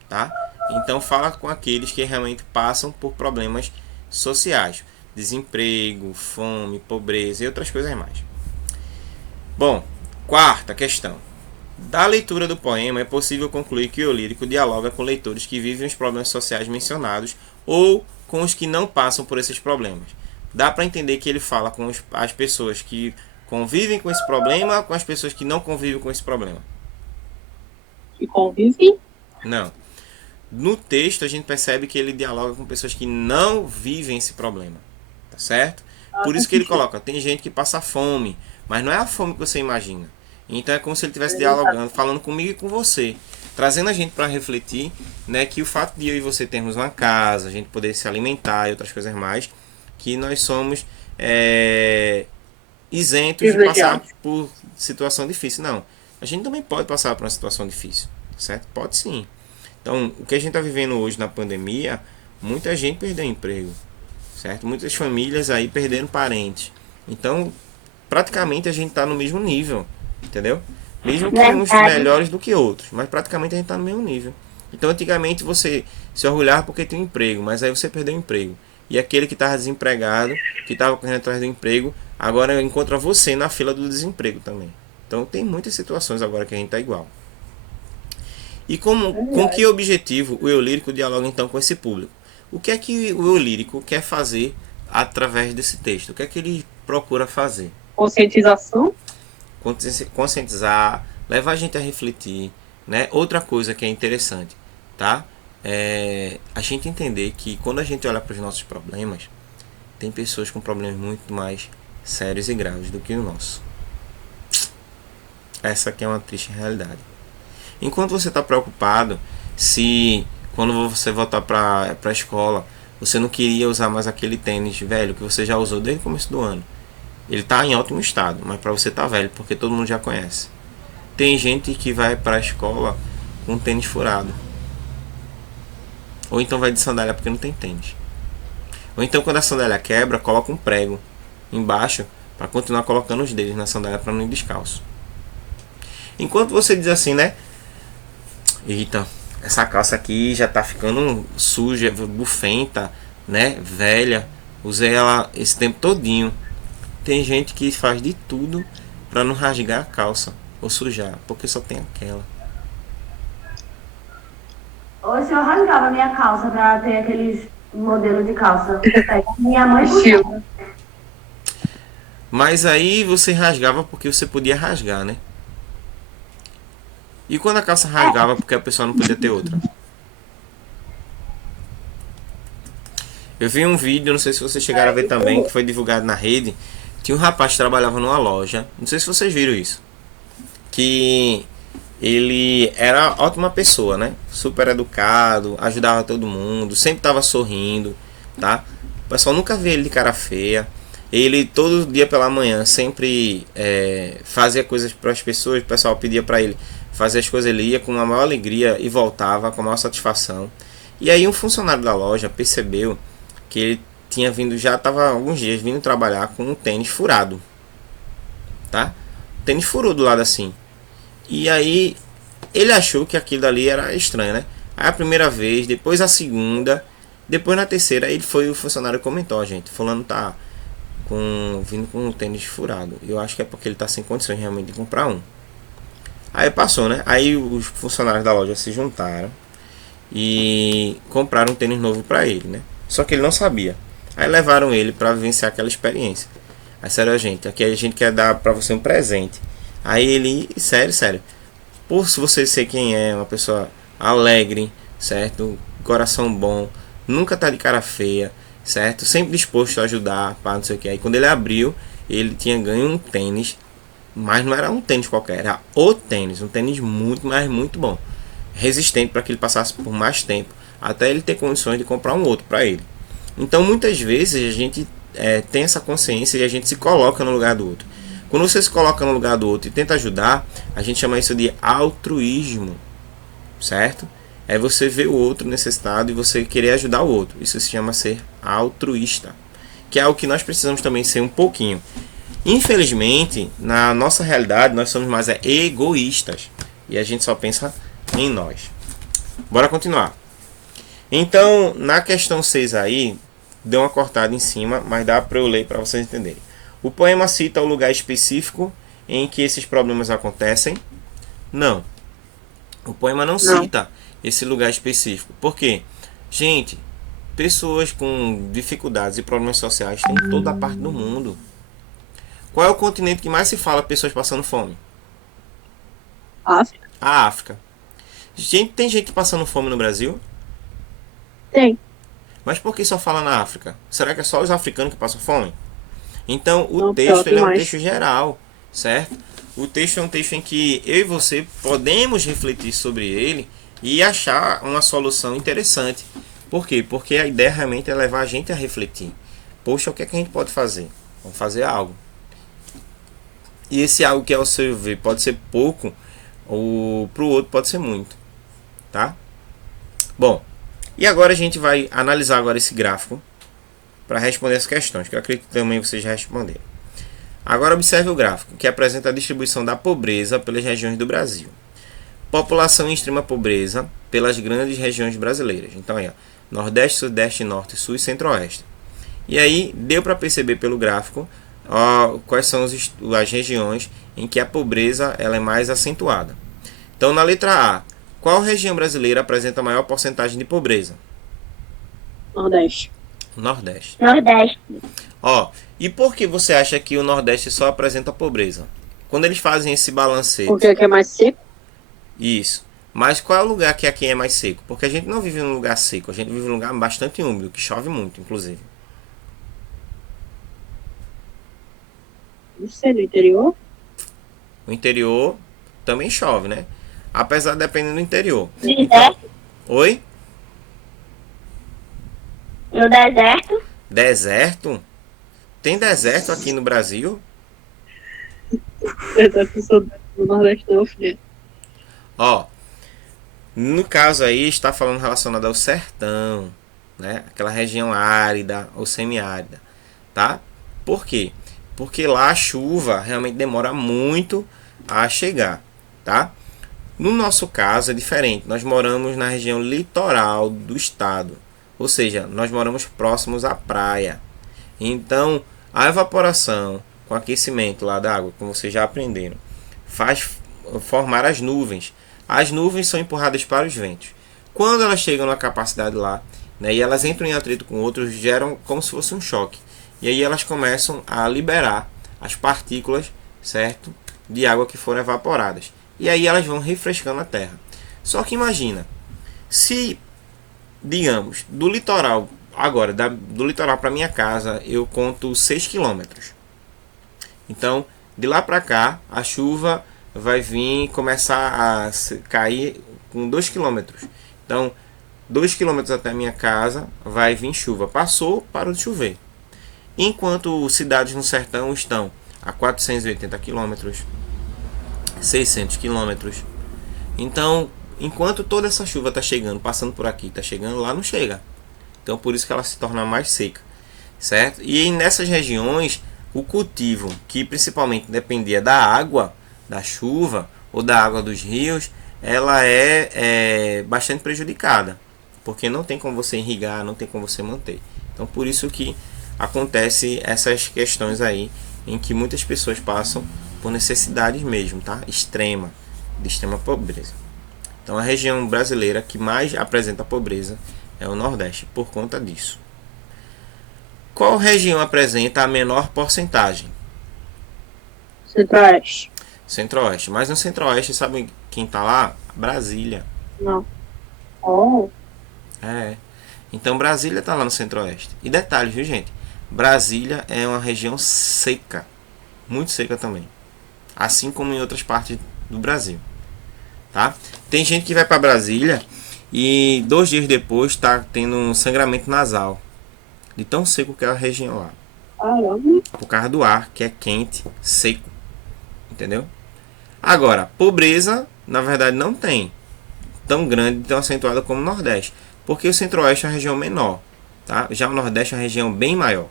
tá? Então fala com aqueles que realmente passam por problemas sociais, desemprego, fome, pobreza e outras coisas mais. Bom, quarta questão. Da leitura do poema é possível concluir que o lírico dialoga com leitores que vivem os problemas sociais mencionados ou com os que não passam por esses problemas. Dá para entender que ele fala com as pessoas que convivem com esse problema ou com as pessoas que não convivem com esse problema? Que convivem? Não. No texto a gente percebe que ele dialoga com pessoas que não vivem esse problema, tá certo? Por isso que ele coloca, tem gente que passa fome, mas não é a fome que você imagina. Então é como se ele estivesse dialogando, falando comigo e com você, trazendo a gente para refletir, né, que o fato de eu e você termos uma casa, a gente poder se alimentar e outras coisas mais, que nós somos isentos de passar por situação difícil. Não, a gente também pode passar por uma situação difícil, certo? Pode sim. Então, o que a gente está vivendo hoje na pandemia, muita gente perdeu emprego, certo? Muitas famílias aí perderam parentes. Então, praticamente a gente está no mesmo nível, entendeu? Mesmo que uns melhores do que outros, mas praticamente a gente está no mesmo nível. Então, antigamente você se orgulhava porque tinha um emprego, mas aí você perdeu o emprego. E aquele que estava desempregado, que estava correndo atrás do emprego, agora encontra você na fila do desemprego também. Então, tem muitas situações agora que a gente está igual. E com que objetivo o eu lírico dialoga então com esse público? O que é que o eu lírico quer fazer através desse texto? O que é que ele procura fazer? Conscientização? Conscientizar, levar a gente a refletir, né? Outra coisa que é interessante, tá? A gente entender que quando a gente olha para os nossos problemas, tem pessoas com problemas muito mais sérios e graves do que o nosso. Essa aqui é uma triste realidade. Enquanto você está preocupado se quando você voltar para a escola você não queria usar mais aquele tênis velho que você já usou desde o começo do ano, ele está em ótimo estado, mas para você tá velho porque todo mundo já conhece. Tem gente que vai para a escola com tênis furado, ou então vai de sandália porque não tem tênis, ou então quando a sandália quebra coloca um prego embaixo para continuar colocando os dedos na sandália para não ir descalço. Enquanto você diz assim, né? Eita, essa calça aqui já tá ficando suja, bufenta, né? Velha. Usei ela esse tempo todinho. Tem gente que faz de tudo para não rasgar a calça ou sujar, porque só tem aquela. Hoje eu rasgava minha calça pra ter aqueles modelos de calça. Minha mãe puxava. Mas aí você rasgava porque você podia rasgar, né? E quando a calça rasgava porque a pessoa não podia ter outra? Eu vi um vídeo, não sei se vocês chegaram a ver também, que foi divulgado na rede. Tinha um rapaz que trabalhava numa loja, não sei se vocês viram isso, que ele era ótima pessoa, né? Super educado, ajudava todo mundo, sempre estava sorrindo, tá? O pessoal nunca via ele de cara feia. Ele todo dia pela manhã sempre fazia coisas para as pessoas, o pessoal pedia para ele fazer as coisas, ele ia com a maior alegria e voltava com a maior satisfação. E aí um funcionário da loja percebeu que ele tinha vindo, já estava alguns dias vindo trabalhar com um tênis furado, tá? O tênis furou do lado assim. E aí ele achou que aquilo ali era estranho, né? Aí a primeira vez, depois a segunda, depois na terceira, ele foi, o funcionário comentou, gente, fulano tá vindo com um tênis furado. Eu acho que é porque ele tá sem condições realmente de comprar um. Aí passou, né? Aí os funcionários da loja se juntaram e compraram um tênis novo para ele, né? Só que ele não sabia. Aí levaram ele para vivenciar aquela experiência. Aí sério, gente, aqui a gente quer dar para você um presente. Aí ele, sério, por se você ser quem é, uma pessoa alegre, certo? Coração bom, nunca tá de cara feia, certo? Sempre disposto a ajudar, para não sei o que. Aí quando ele abriu, ele tinha ganho um tênis. Mas não era um tênis qualquer, era o tênis, um tênis muito, mas muito bom, resistente para que ele passasse por mais tempo, até ele ter condições de comprar um outro para ele. Então muitas vezes a gente tem essa consciência e a gente se coloca no lugar do outro. Quando você se coloca no lugar do outro e tenta ajudar, a gente chama isso de altruísmo, certo? É você ver o outro necessitado e você querer ajudar o outro. Isso se chama ser altruísta, que é o que nós precisamos também ser um pouquinho. Infelizmente, na nossa realidade, nós somos mais egoístas e a gente só pensa em nós. Bora continuar. Então, na questão 6 aí, deu uma cortada em cima, mas dá para eu ler para vocês entenderem. O poema cita o lugar específico em que esses problemas acontecem? Não. O poema não cita esse lugar específico. Por quê? Gente, pessoas com dificuldades e problemas sociais tem em toda a parte do mundo. Qual é o continente que mais se fala pessoas passando fome? África? A África. Gente, tem gente passando fome no Brasil? Tem. Mas por que só fala na África? Será que é só os africanos que passam fome? Então, o Não, texto ele é um mais. texto geral, certo? O texto é um texto em que eu e você podemos refletir sobre ele e achar uma solução interessante. Por quê? Porque a ideia realmente é levar a gente a refletir. Poxa, o que é que a gente pode fazer? Vamos fazer algo. E esse algo que ao seu ver pode ser pouco, ou para o outro pode ser muito. Tá? Bom, e agora a gente vai analisar agora esse gráfico para responder as questões, que eu acredito que também vocês já responderam. Agora observe o gráfico, que apresenta a distribuição da pobreza pelas regiões do Brasil. População em extrema pobreza pelas grandes regiões brasileiras. Então, aí, ó, Nordeste, Sudeste, Norte, Sul e Centro-Oeste. E aí, deu para perceber pelo gráfico quais são as regiões em que a pobreza ela é mais acentuada. Então, na letra A, qual região brasileira apresenta a maior porcentagem de pobreza? Nordeste. Nordeste. Nordeste. Ó, e por que você acha que o Nordeste só apresenta pobreza? Quando eles fazem esse balancete. Porque aqui é mais seco. Isso. Mas qual é o lugar que aqui é mais seco? Porque a gente não vive num lugar seco, a gente vive num lugar bastante úmido, que chove muito, inclusive. Não sei, no interior. O interior também chove, né? Apesar de depender do interior. Deserto. Oi? No deserto. Deserto? Tem deserto aqui no Brasil? Essa pessoa do Nordeste não, filha. Ó, no caso aí está falando relacionado ao sertão, né? Aquela região árida ou semiárida, tá? Por quê? Porque lá a chuva realmente demora muito a chegar, tá? No nosso caso é diferente. Nós moramos na região litoral do estado, ou seja, nós moramos próximos à praia. Então, a evaporação com aquecimento lá da água, como vocês já aprenderam, faz formar as nuvens. As nuvens são empurradas para os ventos. Quando elas chegam na capacidade lá, né, e elas entram em atrito com outros, geram como se fosse um choque. E aí elas começam a liberar as partículas, certo, de água que foram evaporadas. E aí elas vão refrescando a terra. Só que imagina, se, digamos, do litoral, agora, do litoral para minha casa, eu conto 6 quilômetros. Então, de lá para cá, a chuva vai vir começar a cair com 2 quilômetros. Então, 2 quilômetros até a minha casa vai vir chuva. Passou, parou de chover. Enquanto cidades no sertão estão a 480 quilômetros, 600 quilômetros. Então, enquanto toda essa chuva está chegando, passando por aqui, está chegando lá, não chega. Então, por isso que ela se torna mais seca, certo? E nessas regiões, o cultivo, que principalmente dependia da água, da chuva ou da água dos rios, ela é bastante prejudicada, porque não tem como você irrigar, não tem como você manter. Então, por isso que acontece essas questões aí, em que muitas pessoas passam por necessidades mesmo, tá? De extrema pobreza. Então, a região brasileira que mais apresenta pobreza é o Nordeste, por conta disso. Qual região apresenta a menor porcentagem? Centro-Oeste. Centro-Oeste. Mas no Centro-Oeste, sabe quem tá lá? Brasília. Não. Oh. É. Então, Brasília tá lá no Centro-Oeste. E detalhe, viu, gente? Brasília é uma região seca. Muito seca também. Assim como em outras partes do Brasil. Tá? Tem gente que vai para Brasília e 2 dias depois está tendo um sangramento nasal. De tão seco que é a região lá. Caramba. Por causa do ar, que é quente, seco. Entendeu? Agora, pobreza, na verdade, não tem tão grande, tão acentuada como o Nordeste. Porque o Centro-Oeste é uma região menor. Tá? Já o Nordeste é uma região bem maior.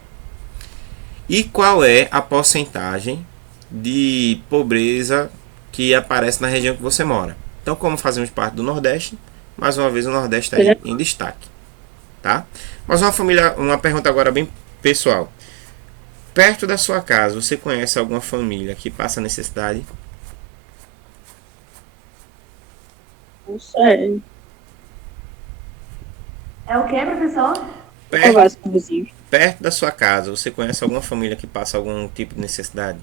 E qual é a porcentagem de pobreza que aparece na região que você mora? Então, como fazemos parte do Nordeste, mais uma vez o Nordeste está aí em destaque. Tá? Mas uma pergunta agora bem pessoal. Perto da sua casa, você conhece alguma família que passa necessidade? Não sei. É o que, professor? Conversa com o vizinho. Perto da sua casa, você conhece alguma família que passa algum tipo de necessidade?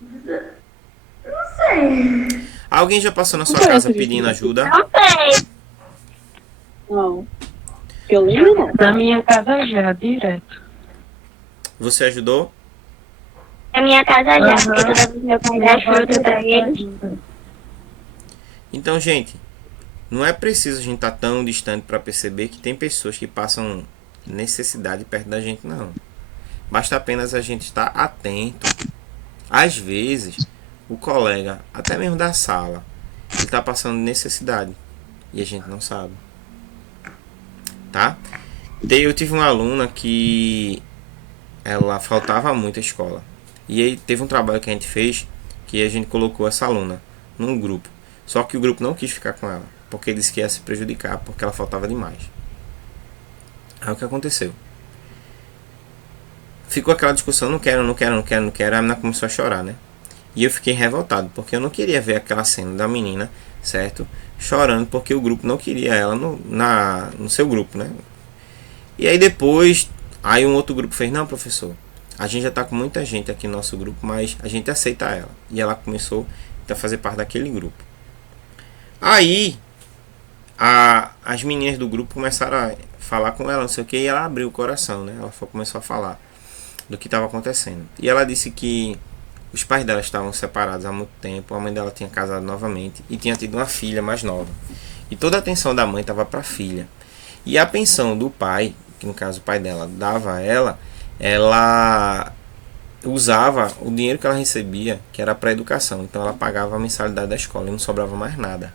Não sei. Alguém já passou na sua Não conheço casa gente pedindo daqui. ajuda? Não sei. Não. Eu lembro não. Na minha casa já, direto. Você ajudou? Na minha casa já, Aham. porque toda vez meu pai dá fruta pra eles. Então, gente, não é preciso a gente estar tão distante para perceber que tem pessoas que passam necessidade perto da gente, não. Basta apenas a gente estar atento. Às vezes, o colega, até mesmo da sala, ele está passando necessidade e a gente não sabe. Tá? Eu tive uma aluna que ela faltava muito à escola. E aí teve um trabalho que a gente fez que a gente colocou essa aluna num grupo. Só que o grupo não quis ficar com ela, porque disse que ia se prejudicar, porque ela faltava demais. Aí o que aconteceu? Ficou aquela discussão, não quero, não quero, não quero, não quero. A menina começou a chorar, né? E eu fiquei revoltado, porque eu não queria ver aquela cena da menina, certo? Chorando, porque o grupo não queria ela no seu grupo, né? E aí depois, aí um outro grupo fez, não, professor, a gente já tá com muita gente aqui no nosso grupo, mas a gente aceita ela. E ela começou a fazer parte daquele grupo. Aí, as meninas do grupo começaram a falar com ela, não sei o que, e ela abriu o coração, né? Ela começou a falar do que estava acontecendo. E ela disse que os pais dela estavam separados há muito tempo, a mãe dela tinha casado novamente e tinha tido uma filha mais nova. E toda a atenção da mãe estava para a filha. E a pensão do pai, que no caso o pai dela dava a ela usava o dinheiro que ela recebia, que era para educação. Então ela pagava a mensalidade da escola e não sobrava mais nada.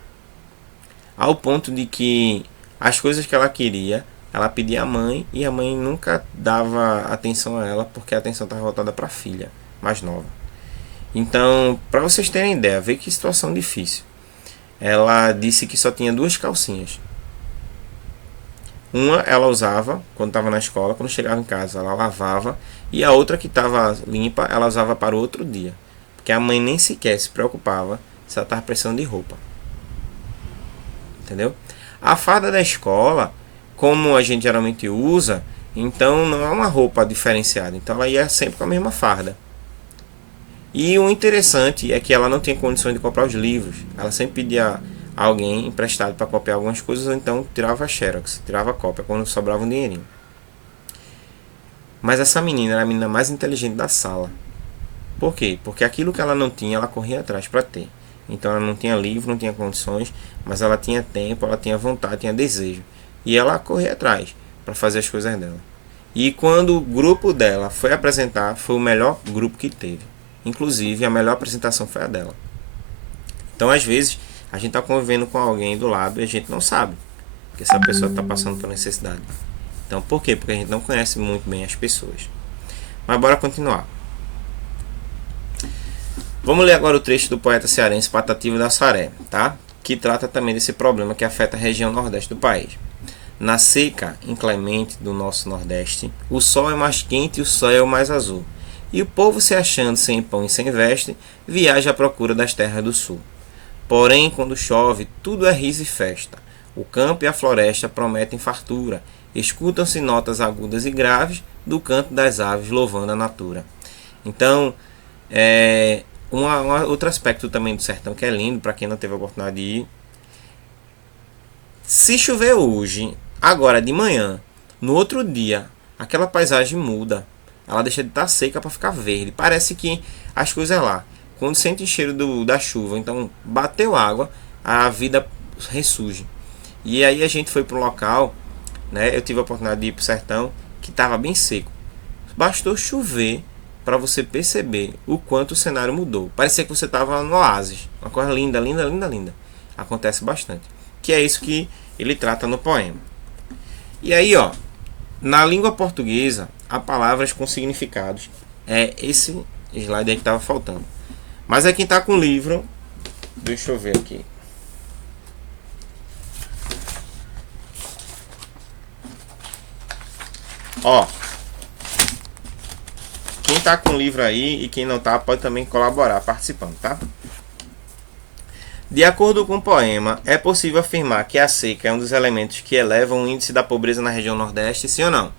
Ao ponto de que as coisas que ela queria, ela pedia à mãe e a mãe nunca dava atenção a ela, porque a atenção estava voltada para a filha mais nova. Então, para vocês terem ideia, vê que situação difícil. Ela disse que só tinha 2 calcinhas. Uma ela usava quando estava na escola, quando chegava em casa ela lavava, e a outra que estava limpa ela usava para o outro dia, porque a mãe nem sequer se preocupava se ela estava precisando de roupa. Entendeu? A farda da escola, como a gente geralmente usa, então não é uma roupa diferenciada, então ela ia sempre com a mesma farda. E o interessante é que ela não tinha condições de comprar os livros, ela sempre pedia a alguém emprestado para copiar algumas coisas, ou então tirava xerox, tirava a cópia quando sobrava um dinheirinho. Mas essa menina era a menina mais inteligente da sala. Por quê? Porque aquilo que ela não tinha, ela corria atrás para ter. Então ela não tinha livro, não tinha condições, mas ela tinha tempo, ela tinha vontade, tinha desejo. E ela corria atrás para fazer as coisas dela. E quando o grupo dela foi apresentar, foi o melhor grupo que teve. Inclusive, a melhor apresentação foi a dela. Então, às vezes, a gente está convivendo com alguém do lado e a gente não sabe que essa pessoa está passando por necessidade. Então, por quê? Porque a gente não conhece muito bem as pessoas. Mas bora continuar. Vamos ler agora o trecho do poeta cearense Patativa da Saré, tá? Que trata também desse problema que afeta a região nordeste do país. Na seca inclemente do nosso nordeste, o sol é mais quente e o céu mais azul. E o povo, se achando sem pão e sem veste, viaja à procura das terras do sul. Porém, quando chove, tudo é riso e festa. O campo e a floresta prometem fartura. Escutam-se notas agudas e graves do canto das aves louvando a natura. Então, outro aspecto também do sertão que é lindo, para quem não teve a oportunidade de ir. Se chover hoje, agora de manhã, no outro dia, aquela paisagem muda. Ela deixa de estar seca para ficar verde. Parece que as coisas lá, quando sente o cheiro da chuva, então bateu água, a vida ressurge. E aí a gente foi para o local, né? Eu tive a oportunidade de ir para o sertão que estava bem seco. Bastou chover para você perceber o quanto o cenário mudou. Parecia que você estava no oásis. Uma coisa linda, linda, linda, linda. Acontece bastante. Que é isso que ele trata no poema. E aí, ó, na língua portuguesa, há palavras com significados. É esse slide aí que estava faltando. Mas é quem está com o livro. Deixa eu ver aqui. Ó, quem tá com o livro aí e quem não tá pode também colaborar participando, tá? De acordo com o poema, é possível afirmar que a seca é um dos elementos que elevam o índice da pobreza na região Nordeste, sim ou não?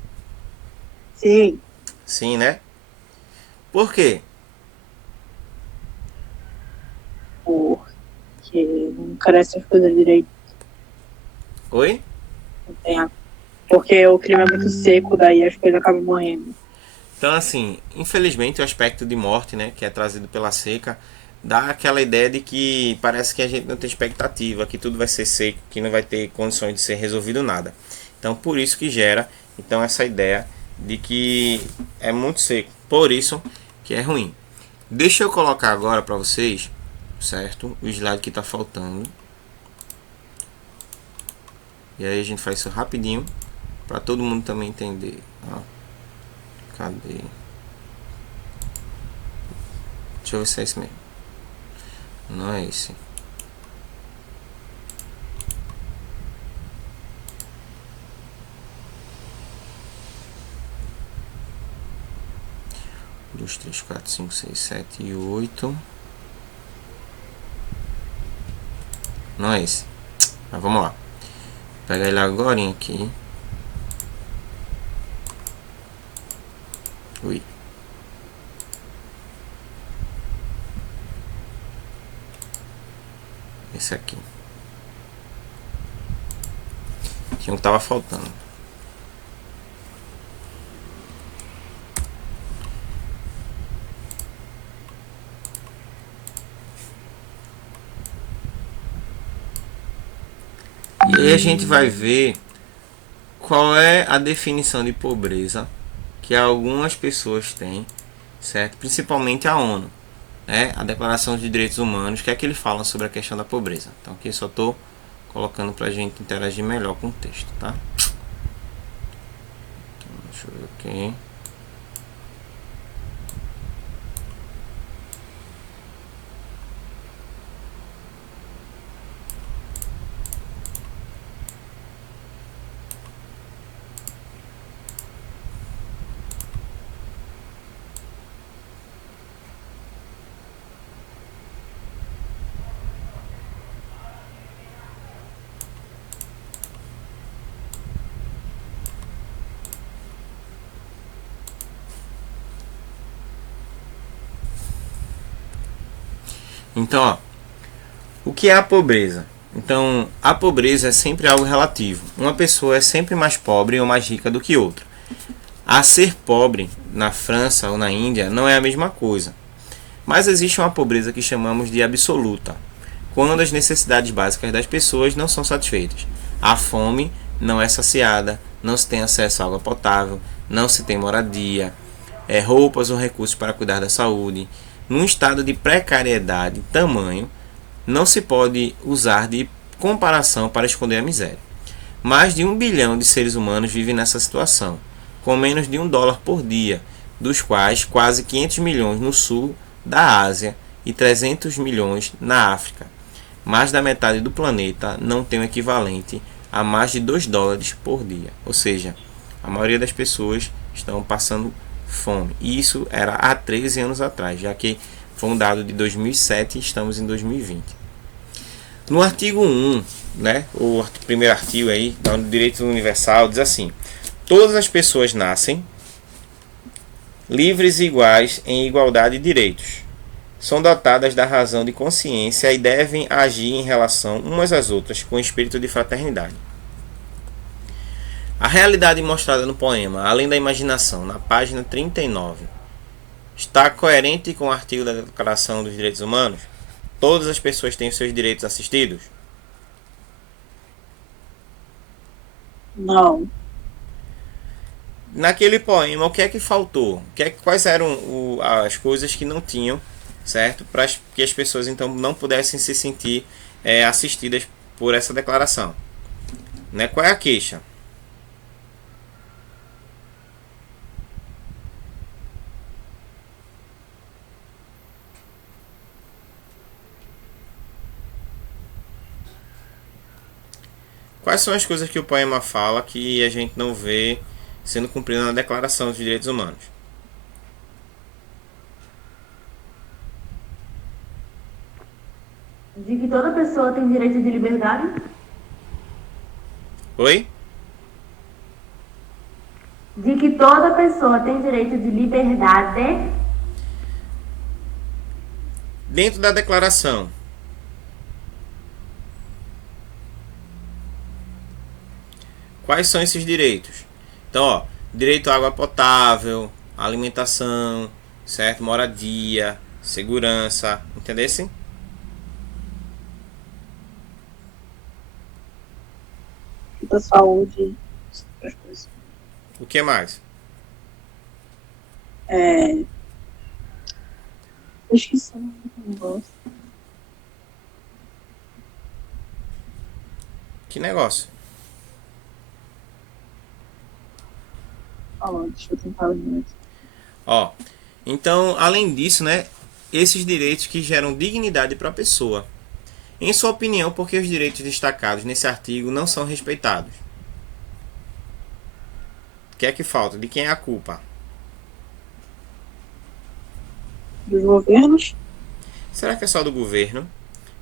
Sim. Sim, né? Por quê? Porque não cresce as coisas direito. Oi? Não tem água. Porque o clima é muito seco, daí as coisas acabam morrendo. Então, assim, infelizmente o aspecto de morte, né, que é trazido pela seca, dá aquela ideia de que parece que a gente não tem expectativa, que tudo vai ser seco, que não vai ter condições de ser resolvido nada. Então, por isso que gera então essa ideia de que é muito seco, por isso que é ruim. Deixa eu colocar agora para vocês, certo? O slide que está faltando. E aí a gente faz isso rapidinho para todo mundo também entender. Ó. Cadê? Deixa eu ver se é esse mesmo. Não é esse. Dois, três, quatro, cinco, seis, sete e 8. Não é esse. Mas vamos lá. Vou pegar ele agora aqui. Ui. Esse aqui. Tinha um que tava faltando. E aí a gente vai ver qual é a definição de pobreza que algumas pessoas têm, certo? Principalmente a ONU, né? A Declaração de Direitos Humanos, que é que ele fala sobre a questão da pobreza. Então aqui eu só estou colocando para a gente interagir melhor com o texto, tá? Então, deixa eu ver aqui. Então, ó, o que é a pobreza? Então, a pobreza é sempre algo relativo. Uma pessoa é sempre mais pobre ou mais rica do que outra. A ser pobre na França ou na Índia não é a mesma coisa. Mas existe uma pobreza que chamamos de absoluta, quando as necessidades básicas das pessoas não são satisfeitas. A fome não é saciada, não se tem acesso à água potável, não se tem moradia, roupas ou recursos para cuidar da saúde. Num estado de precariedade tamanho, não se pode usar de comparação para esconder a miséria. Mais de 1 bilhão de seres humanos vivem nessa situação, com menos de $1 por dia, dos quais quase 500 milhões no sul da Ásia e 300 milhões na África. Mais da metade do planeta não tem o equivalente a mais de $2 por dia. Ou seja, a maioria das pessoas estão passando fome. E isso era há 13 anos atrás, já que foi um dado de 2007 e estamos em 2020. No artigo 1, né, o primeiro artigo aí, do Direito Universal, diz assim: todas as pessoas nascem livres e iguais em igualdade de direitos. São dotadas da razão de consciência e devem agir em relação umas às outras com espírito de fraternidade. A realidade mostrada no poema, além da imaginação, na página 39, está coerente com o artigo da Declaração dos Direitos Humanos? Todas as pessoas têm os seus direitos assistidos? Não. naquele poema, o que é que faltou? Quais eram as coisas que não tinham, certo? Para que as pessoas então não pudessem se sentir assistidas por essa declaração. Né? Qual é a queixa? Quais são as coisas que o poema fala que a gente não vê sendo cumprida na Declaração dos Direitos Humanos? De que toda pessoa tem direito de liberdade? Oi? De que toda pessoa tem direito de liberdade? Dentro da declaração, quais são esses direitos? Então, ó, direito à água potável, alimentação, certo? Moradia, segurança, entendesse? Da saúde, essas coisas. O que mais? Eu esqueci o nome do negócio. Que negócio? Deixa eu tentar lembrar aqui. Ó, então, além disso, né, esses direitos que geram dignidade para a pessoa. Em sua opinião, por que os direitos destacados nesse artigo não são respeitados? O que é que falta? De quem é a culpa? Dos governos? Será que é só do governo?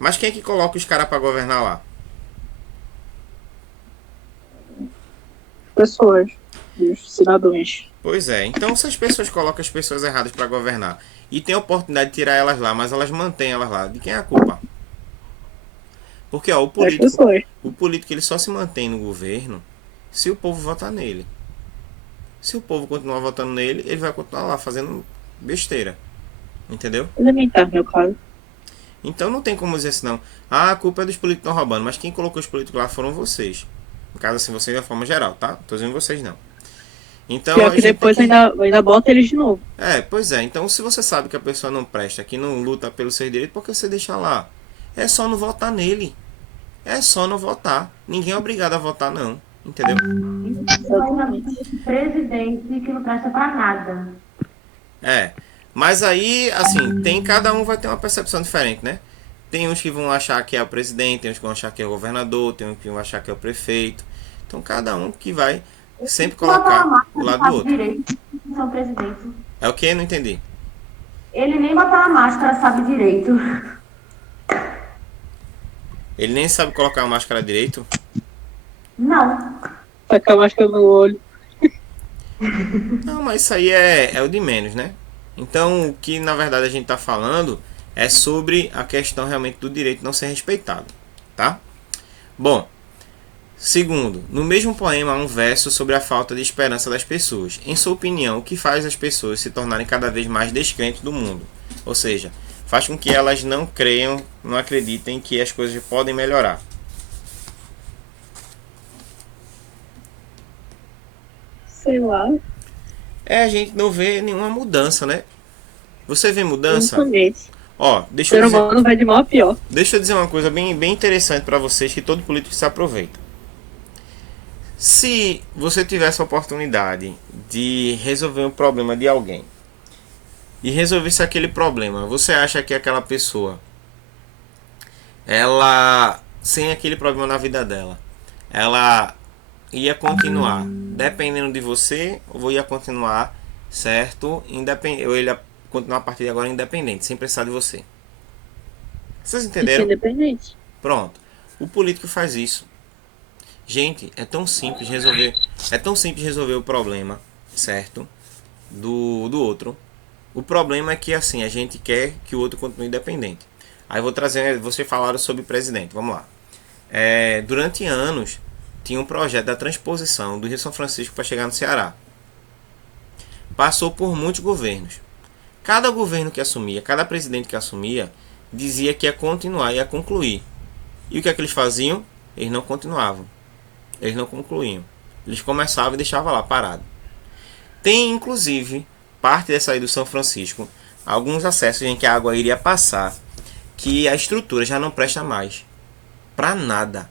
Mas quem é que coloca os caras para governar lá? Pessoas, dos cidadãos. Pois é, então se as pessoas colocam as pessoas erradas para governar e tem a oportunidade de tirar elas lá, mas elas mantêm elas lá, de quem é a culpa? Porque ó, o político ele só se mantém no governo se o povo votar nele. Se o povo continuar votando nele, ele vai continuar lá fazendo besteira. Entendeu? Elementar, meu caso. Então não tem como dizer assim, não. Ah, a culpa é dos políticos que estão roubando. Mas quem colocou os políticos lá foram vocês. No caso assim, vocês de forma geral, tá? Tô dizendo vocês não. Então, Pior que depois ainda bota eles de novo. Pois é. Então se você sabe que a pessoa não presta, que não luta pelos seus direitos, por que você deixa lá? É só não votar nele. É só não votar. Ninguém é obrigado a votar, não. Entendeu? Presidente que não presta pra nada. Mas aí, assim, cada um vai ter uma percepção diferente, né? Tem uns que vão achar que é o presidente, tem uns que vão achar que é o governador, tem uns que vão achar que é o prefeito. Então cada um que vai sempre colocar o lado do outro. Direito, são presidente. É o que? Não entendi. Ele nem botar a máscara sabe direito. Ele nem sabe colocar a máscara direito? Não. Tá com a máscara no olho. Não, mas isso aí é o de menos, né? Então, o que na verdade a gente está falando é sobre a questão realmente do direito não ser respeitado, tá? Bom, segundo, no mesmo poema há um verso sobre a falta de esperança das pessoas. Em sua opinião, o que faz as pessoas se tornarem cada vez mais descrentes do mundo? Ou seja, faz com que elas não creiam, não acreditem que as coisas podem melhorar. Sei lá. A gente não vê nenhuma mudança, né? Você vê mudança? Ó, o ser humano vai de mal a pior. Deixa eu dizer uma coisa bem interessante para vocês, que todo político se aproveita. Se você tivesse a oportunidade de resolver um problema de alguém e resolvesse aquele problema, você acha que aquela pessoa, ela, sem aquele problema na vida dela, ela ia continuar dependendo de você ou ia continuar, certo? Ou ele ia continuar a partir de agora independente, sem precisar de você? Vocês entenderam? Independente. Pronto. O político faz isso. Gente, é tão simples resolver o problema, certo? Do outro. O problema é que assim, a gente quer que o outro continue independente. Aí eu vou trazer, vocês falaram sobre presidente, vamos lá. Durante anos, tinha um projeto da transposição do Rio São Francisco para chegar no Ceará. Passou por muitos governos. Cada governo que assumia, cada presidente que assumia, dizia que ia continuar, ia concluir. E o que é que eles faziam? Eles não continuavam. Eles não concluíam. Eles começavam e deixavam lá parado. Tem, inclusive, parte dessa aí do São Francisco, alguns acessos em que a água iria passar, que a estrutura já não presta mais para nada.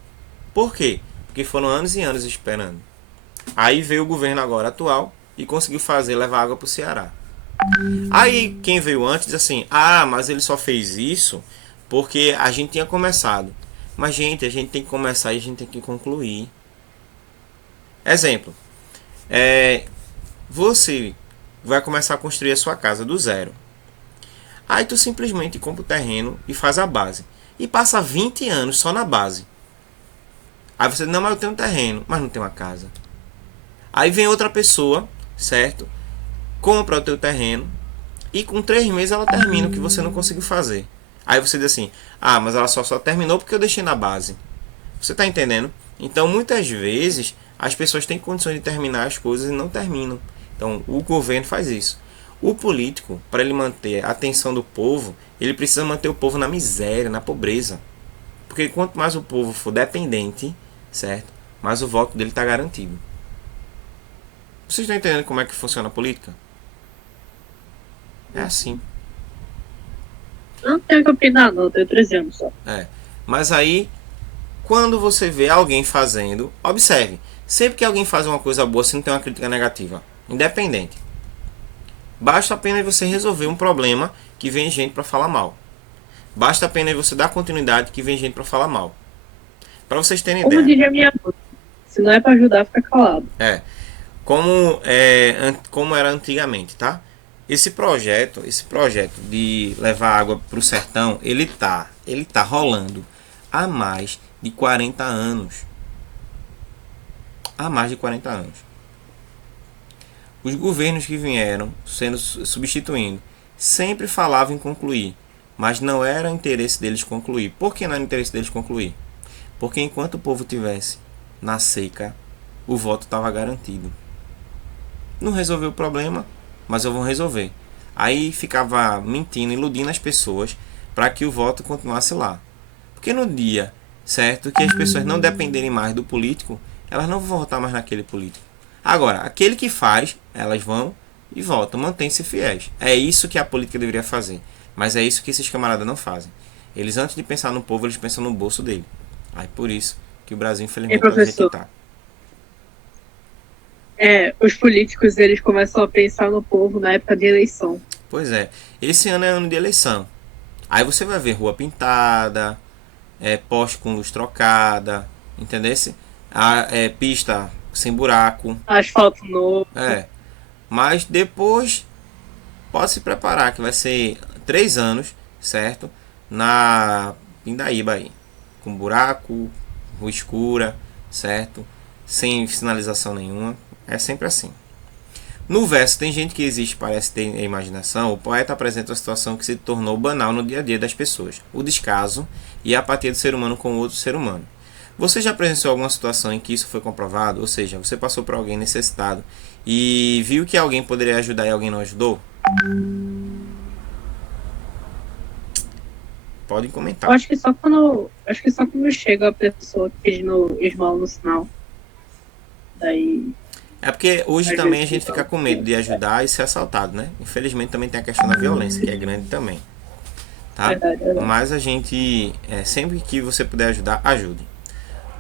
Por quê? Porque foram anos e anos esperando. Aí veio o governo agora atual e conseguiu levar água para o Ceará. Aí quem veio antes diz assim, mas ele só fez isso porque a gente tinha começado. Mas gente, a gente tem que começar e a gente tem que concluir. Exemplo, você vai começar a construir a sua casa do zero. Aí tu simplesmente compra o terreno e faz a base. E passa 20 anos só na base. Aí você diz, não, mas eu tenho um terreno, mas não tenho uma casa. Aí vem outra pessoa, certo? Compra o teu terreno e com 3 meses ela termina o que você não conseguiu fazer. Aí você diz assim, mas ela só terminou porque eu deixei na base. Você está entendendo? Então muitas vezes as pessoas têm condições de terminar as coisas e não terminam. Então o governo faz isso. O político, para ele manter a atenção do povo, ele precisa manter o povo na miséria, na pobreza. Porque quanto mais o povo for dependente, certo? Mais o voto dele está garantido. Vocês estão entendendo como é que funciona a política? É assim. Não tenho que opinar, não, tenho 3 anos só. Mas aí, quando você vê alguém fazendo, observe. Sempre que alguém faz uma coisa boa, você não tem uma crítica negativa. Independente. Basta apenas você resolver um problema que vem gente para falar mal. Basta apenas você dar continuidade que vem gente para falar mal. Para vocês terem Como ideia. diria minha mãe, se não é para ajudar, fica calado. Como era antigamente, tá? Esse projeto de levar água para o sertão, ele tá rolando há mais de 40 anos. Há mais de 40 anos. Os governos que vieram sendo substituindo sempre falavam em concluir, mas não era interesse deles concluir. Por que não era interesse deles concluir? Porque enquanto o povo tivesse na seca, o voto estava garantido. Não resolveu o problema, mas eu vou resolver. Aí ficava mentindo, iludindo as pessoas para que o voto continuasse lá. Porque no dia, certo, que as pessoas não dependerem mais do político, elas não vão votar mais naquele político. Agora, aquele que faz, elas vão e votam, mantêm-se fiéis. É isso que a política deveria fazer. Mas é isso que esses camaradas não fazem. Eles, antes de pensar no povo, eles pensam no bolso dele. Aí por isso que o Brasil, infelizmente, tá do jeito que tá. Os políticos, eles começam a pensar no povo na época de eleição. Pois é. Esse ano é ano de eleição. Aí você vai ver rua pintada, poste com luz trocada, entendesse? Pista sem buraco. Asfalto novo. Mas depois pode se preparar que vai ser 3 anos, certo? Na Pindaíba aí. Com buraco, rua escura, certo? Sem sinalização nenhuma. É sempre assim. No verso, tem gente que existe, parece ter imaginação. O poeta apresenta uma situação que se tornou banal no dia a dia das pessoas: o descaso e a apatia do ser humano com o outro ser humano. Você já presenciou alguma situação em que isso foi comprovado? Ou seja, você passou por alguém necessitado e viu que alguém poderia ajudar e alguém não ajudou? Podem comentar. Acho que só quando chega a pessoa pedindo esmola no sinal. Daí. É porque hoje também a gente fica com medo de ajudar e ser assaltado, né? Infelizmente também tem a questão da violência, que é grande também. Tá? Verdade. Mas a gente, sempre que você puder ajudar, ajude.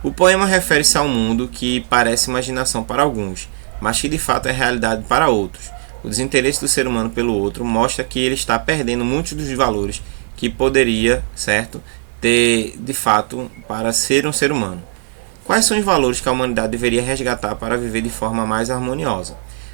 O poema refere-se a um mundo que parece imaginação para alguns, mas que de fato é realidade para outros. O desinteresse do ser humano pelo outro mostra que ele está perdendo muitos dos valores que poderia, certo, ter de fato para ser um ser humano. Quais são os valores que a humanidade deveria resgatar para viver de forma mais harmoniosa?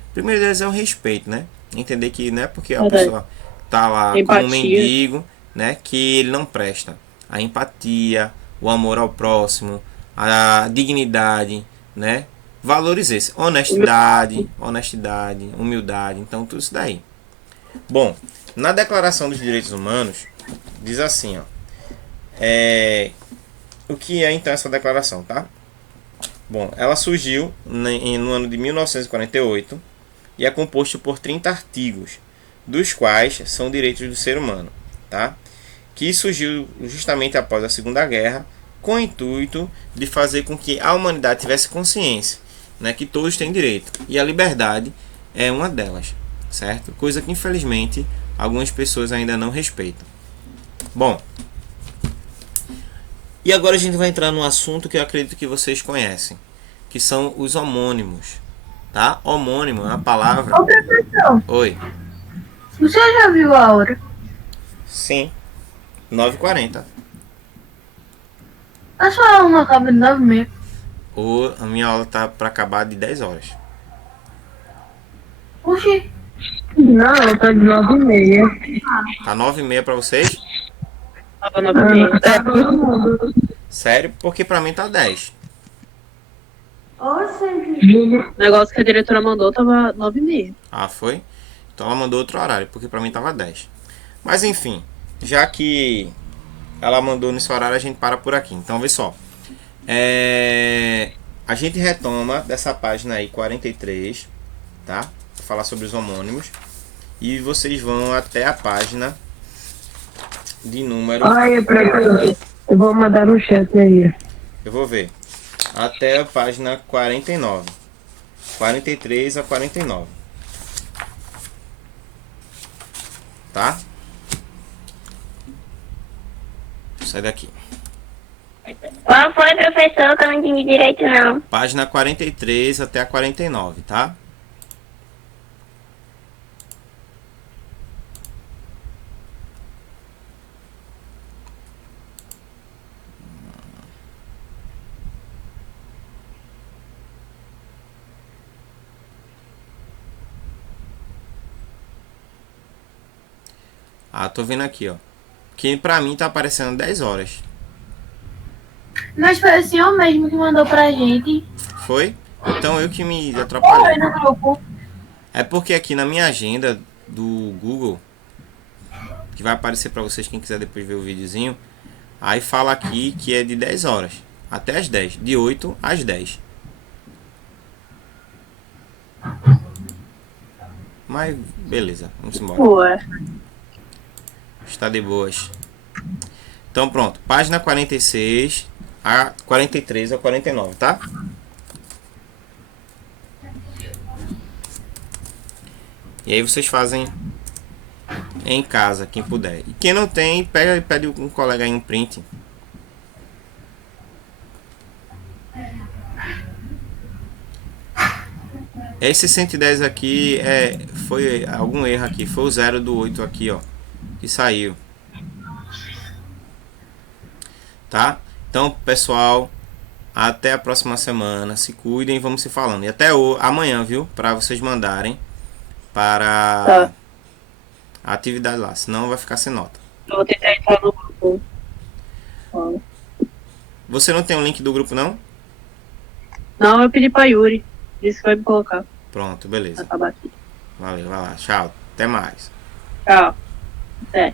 O primeiro deles é o respeito, né? Entender que não é porque a pessoa está lá Empatia. como um mendigo, né, que ele não presta. A empatia, o amor ao próximo, a dignidade, né? Valores esses. Honestidade, humildade. Então, tudo isso daí. Bom, na Declaração dos Direitos Humanos, diz assim, ó. O que é então essa declaração, tá? Bom, ela surgiu no ano de 1948 e é composto por 30 artigos, dos quais são direitos do ser humano, tá? Que surgiu justamente após a Segunda Guerra, com o intuito de fazer com que a humanidade tivesse consciência, né, que todos têm direito. E a liberdade é uma delas, certo? Coisa que infelizmente algumas pessoas ainda não respeitam. Bom, e agora a gente vai entrar num assunto que eu acredito que vocês conhecem, que são os homônimos, tá? Homônimo é uma palavra... Ô, professor, Oi. você já viu a hora? Sim. 9h40. A sua aula não acaba de 9h30. A minha aula tá para acabar de 10 horas. Oxi, Não, tá de 9h30. Tá 9h30 para vocês? Tava 9h30. É todo mundo. Sério? Porque para mim tá 10. Oxe, O negócio que a diretora mandou tava 9h30. Ah, foi? Então ela mandou outro horário, porque para mim tava 10. Mas enfim, já que ela mandou nesse horário, a gente para por aqui. Então vê só. A gente retoma dessa página aí 43, tá? Vou falar sobre os homônimos. E vocês vão até a página de número... Ai, professor, eu vou mandar no chat aí. Eu vou ver. Até a página 49. 43 a 49. Tá? Sai daqui. Qual foi, professor, que eu não entendi direito, não? Página 43 até a 49, tá? Ah, tô vendo aqui, ó. Que pra mim tá aparecendo 10 horas. mas foi o senhor mesmo que mandou pra gente. Foi? Então eu que me Foi atrapalhei. no grupo. É porque aqui na minha agenda do Google, que vai aparecer pra vocês quem quiser depois ver o videozinho, aí fala aqui que é de 10 horas até as 10, de 8 às 10. Mas beleza, vamos embora. Ué. Está de boas. Então pronto, página 46 a 43 a 49, tá? E aí vocês fazem em casa, quem puder. E quem não tem, pede um colega aí um print. Esse 110 aqui foi algum erro aqui. Foi o 0 do 8 aqui, ó. Que saiu. Tá? Então, pessoal, até a próxima semana. Se cuidem, vamos se falando. E até amanhã, viu? Para vocês mandarem para Tá. a atividade lá. Senão vai ficar sem nota. Eu vou tentar entrar no grupo. Ó. Você não tem o link do grupo, não? Não, eu pedi pra Yuri. Disse que vai me colocar. Pronto, Pra beleza. acabar aqui. Valeu, vai lá. Tchau. Até mais. Tchau. Até.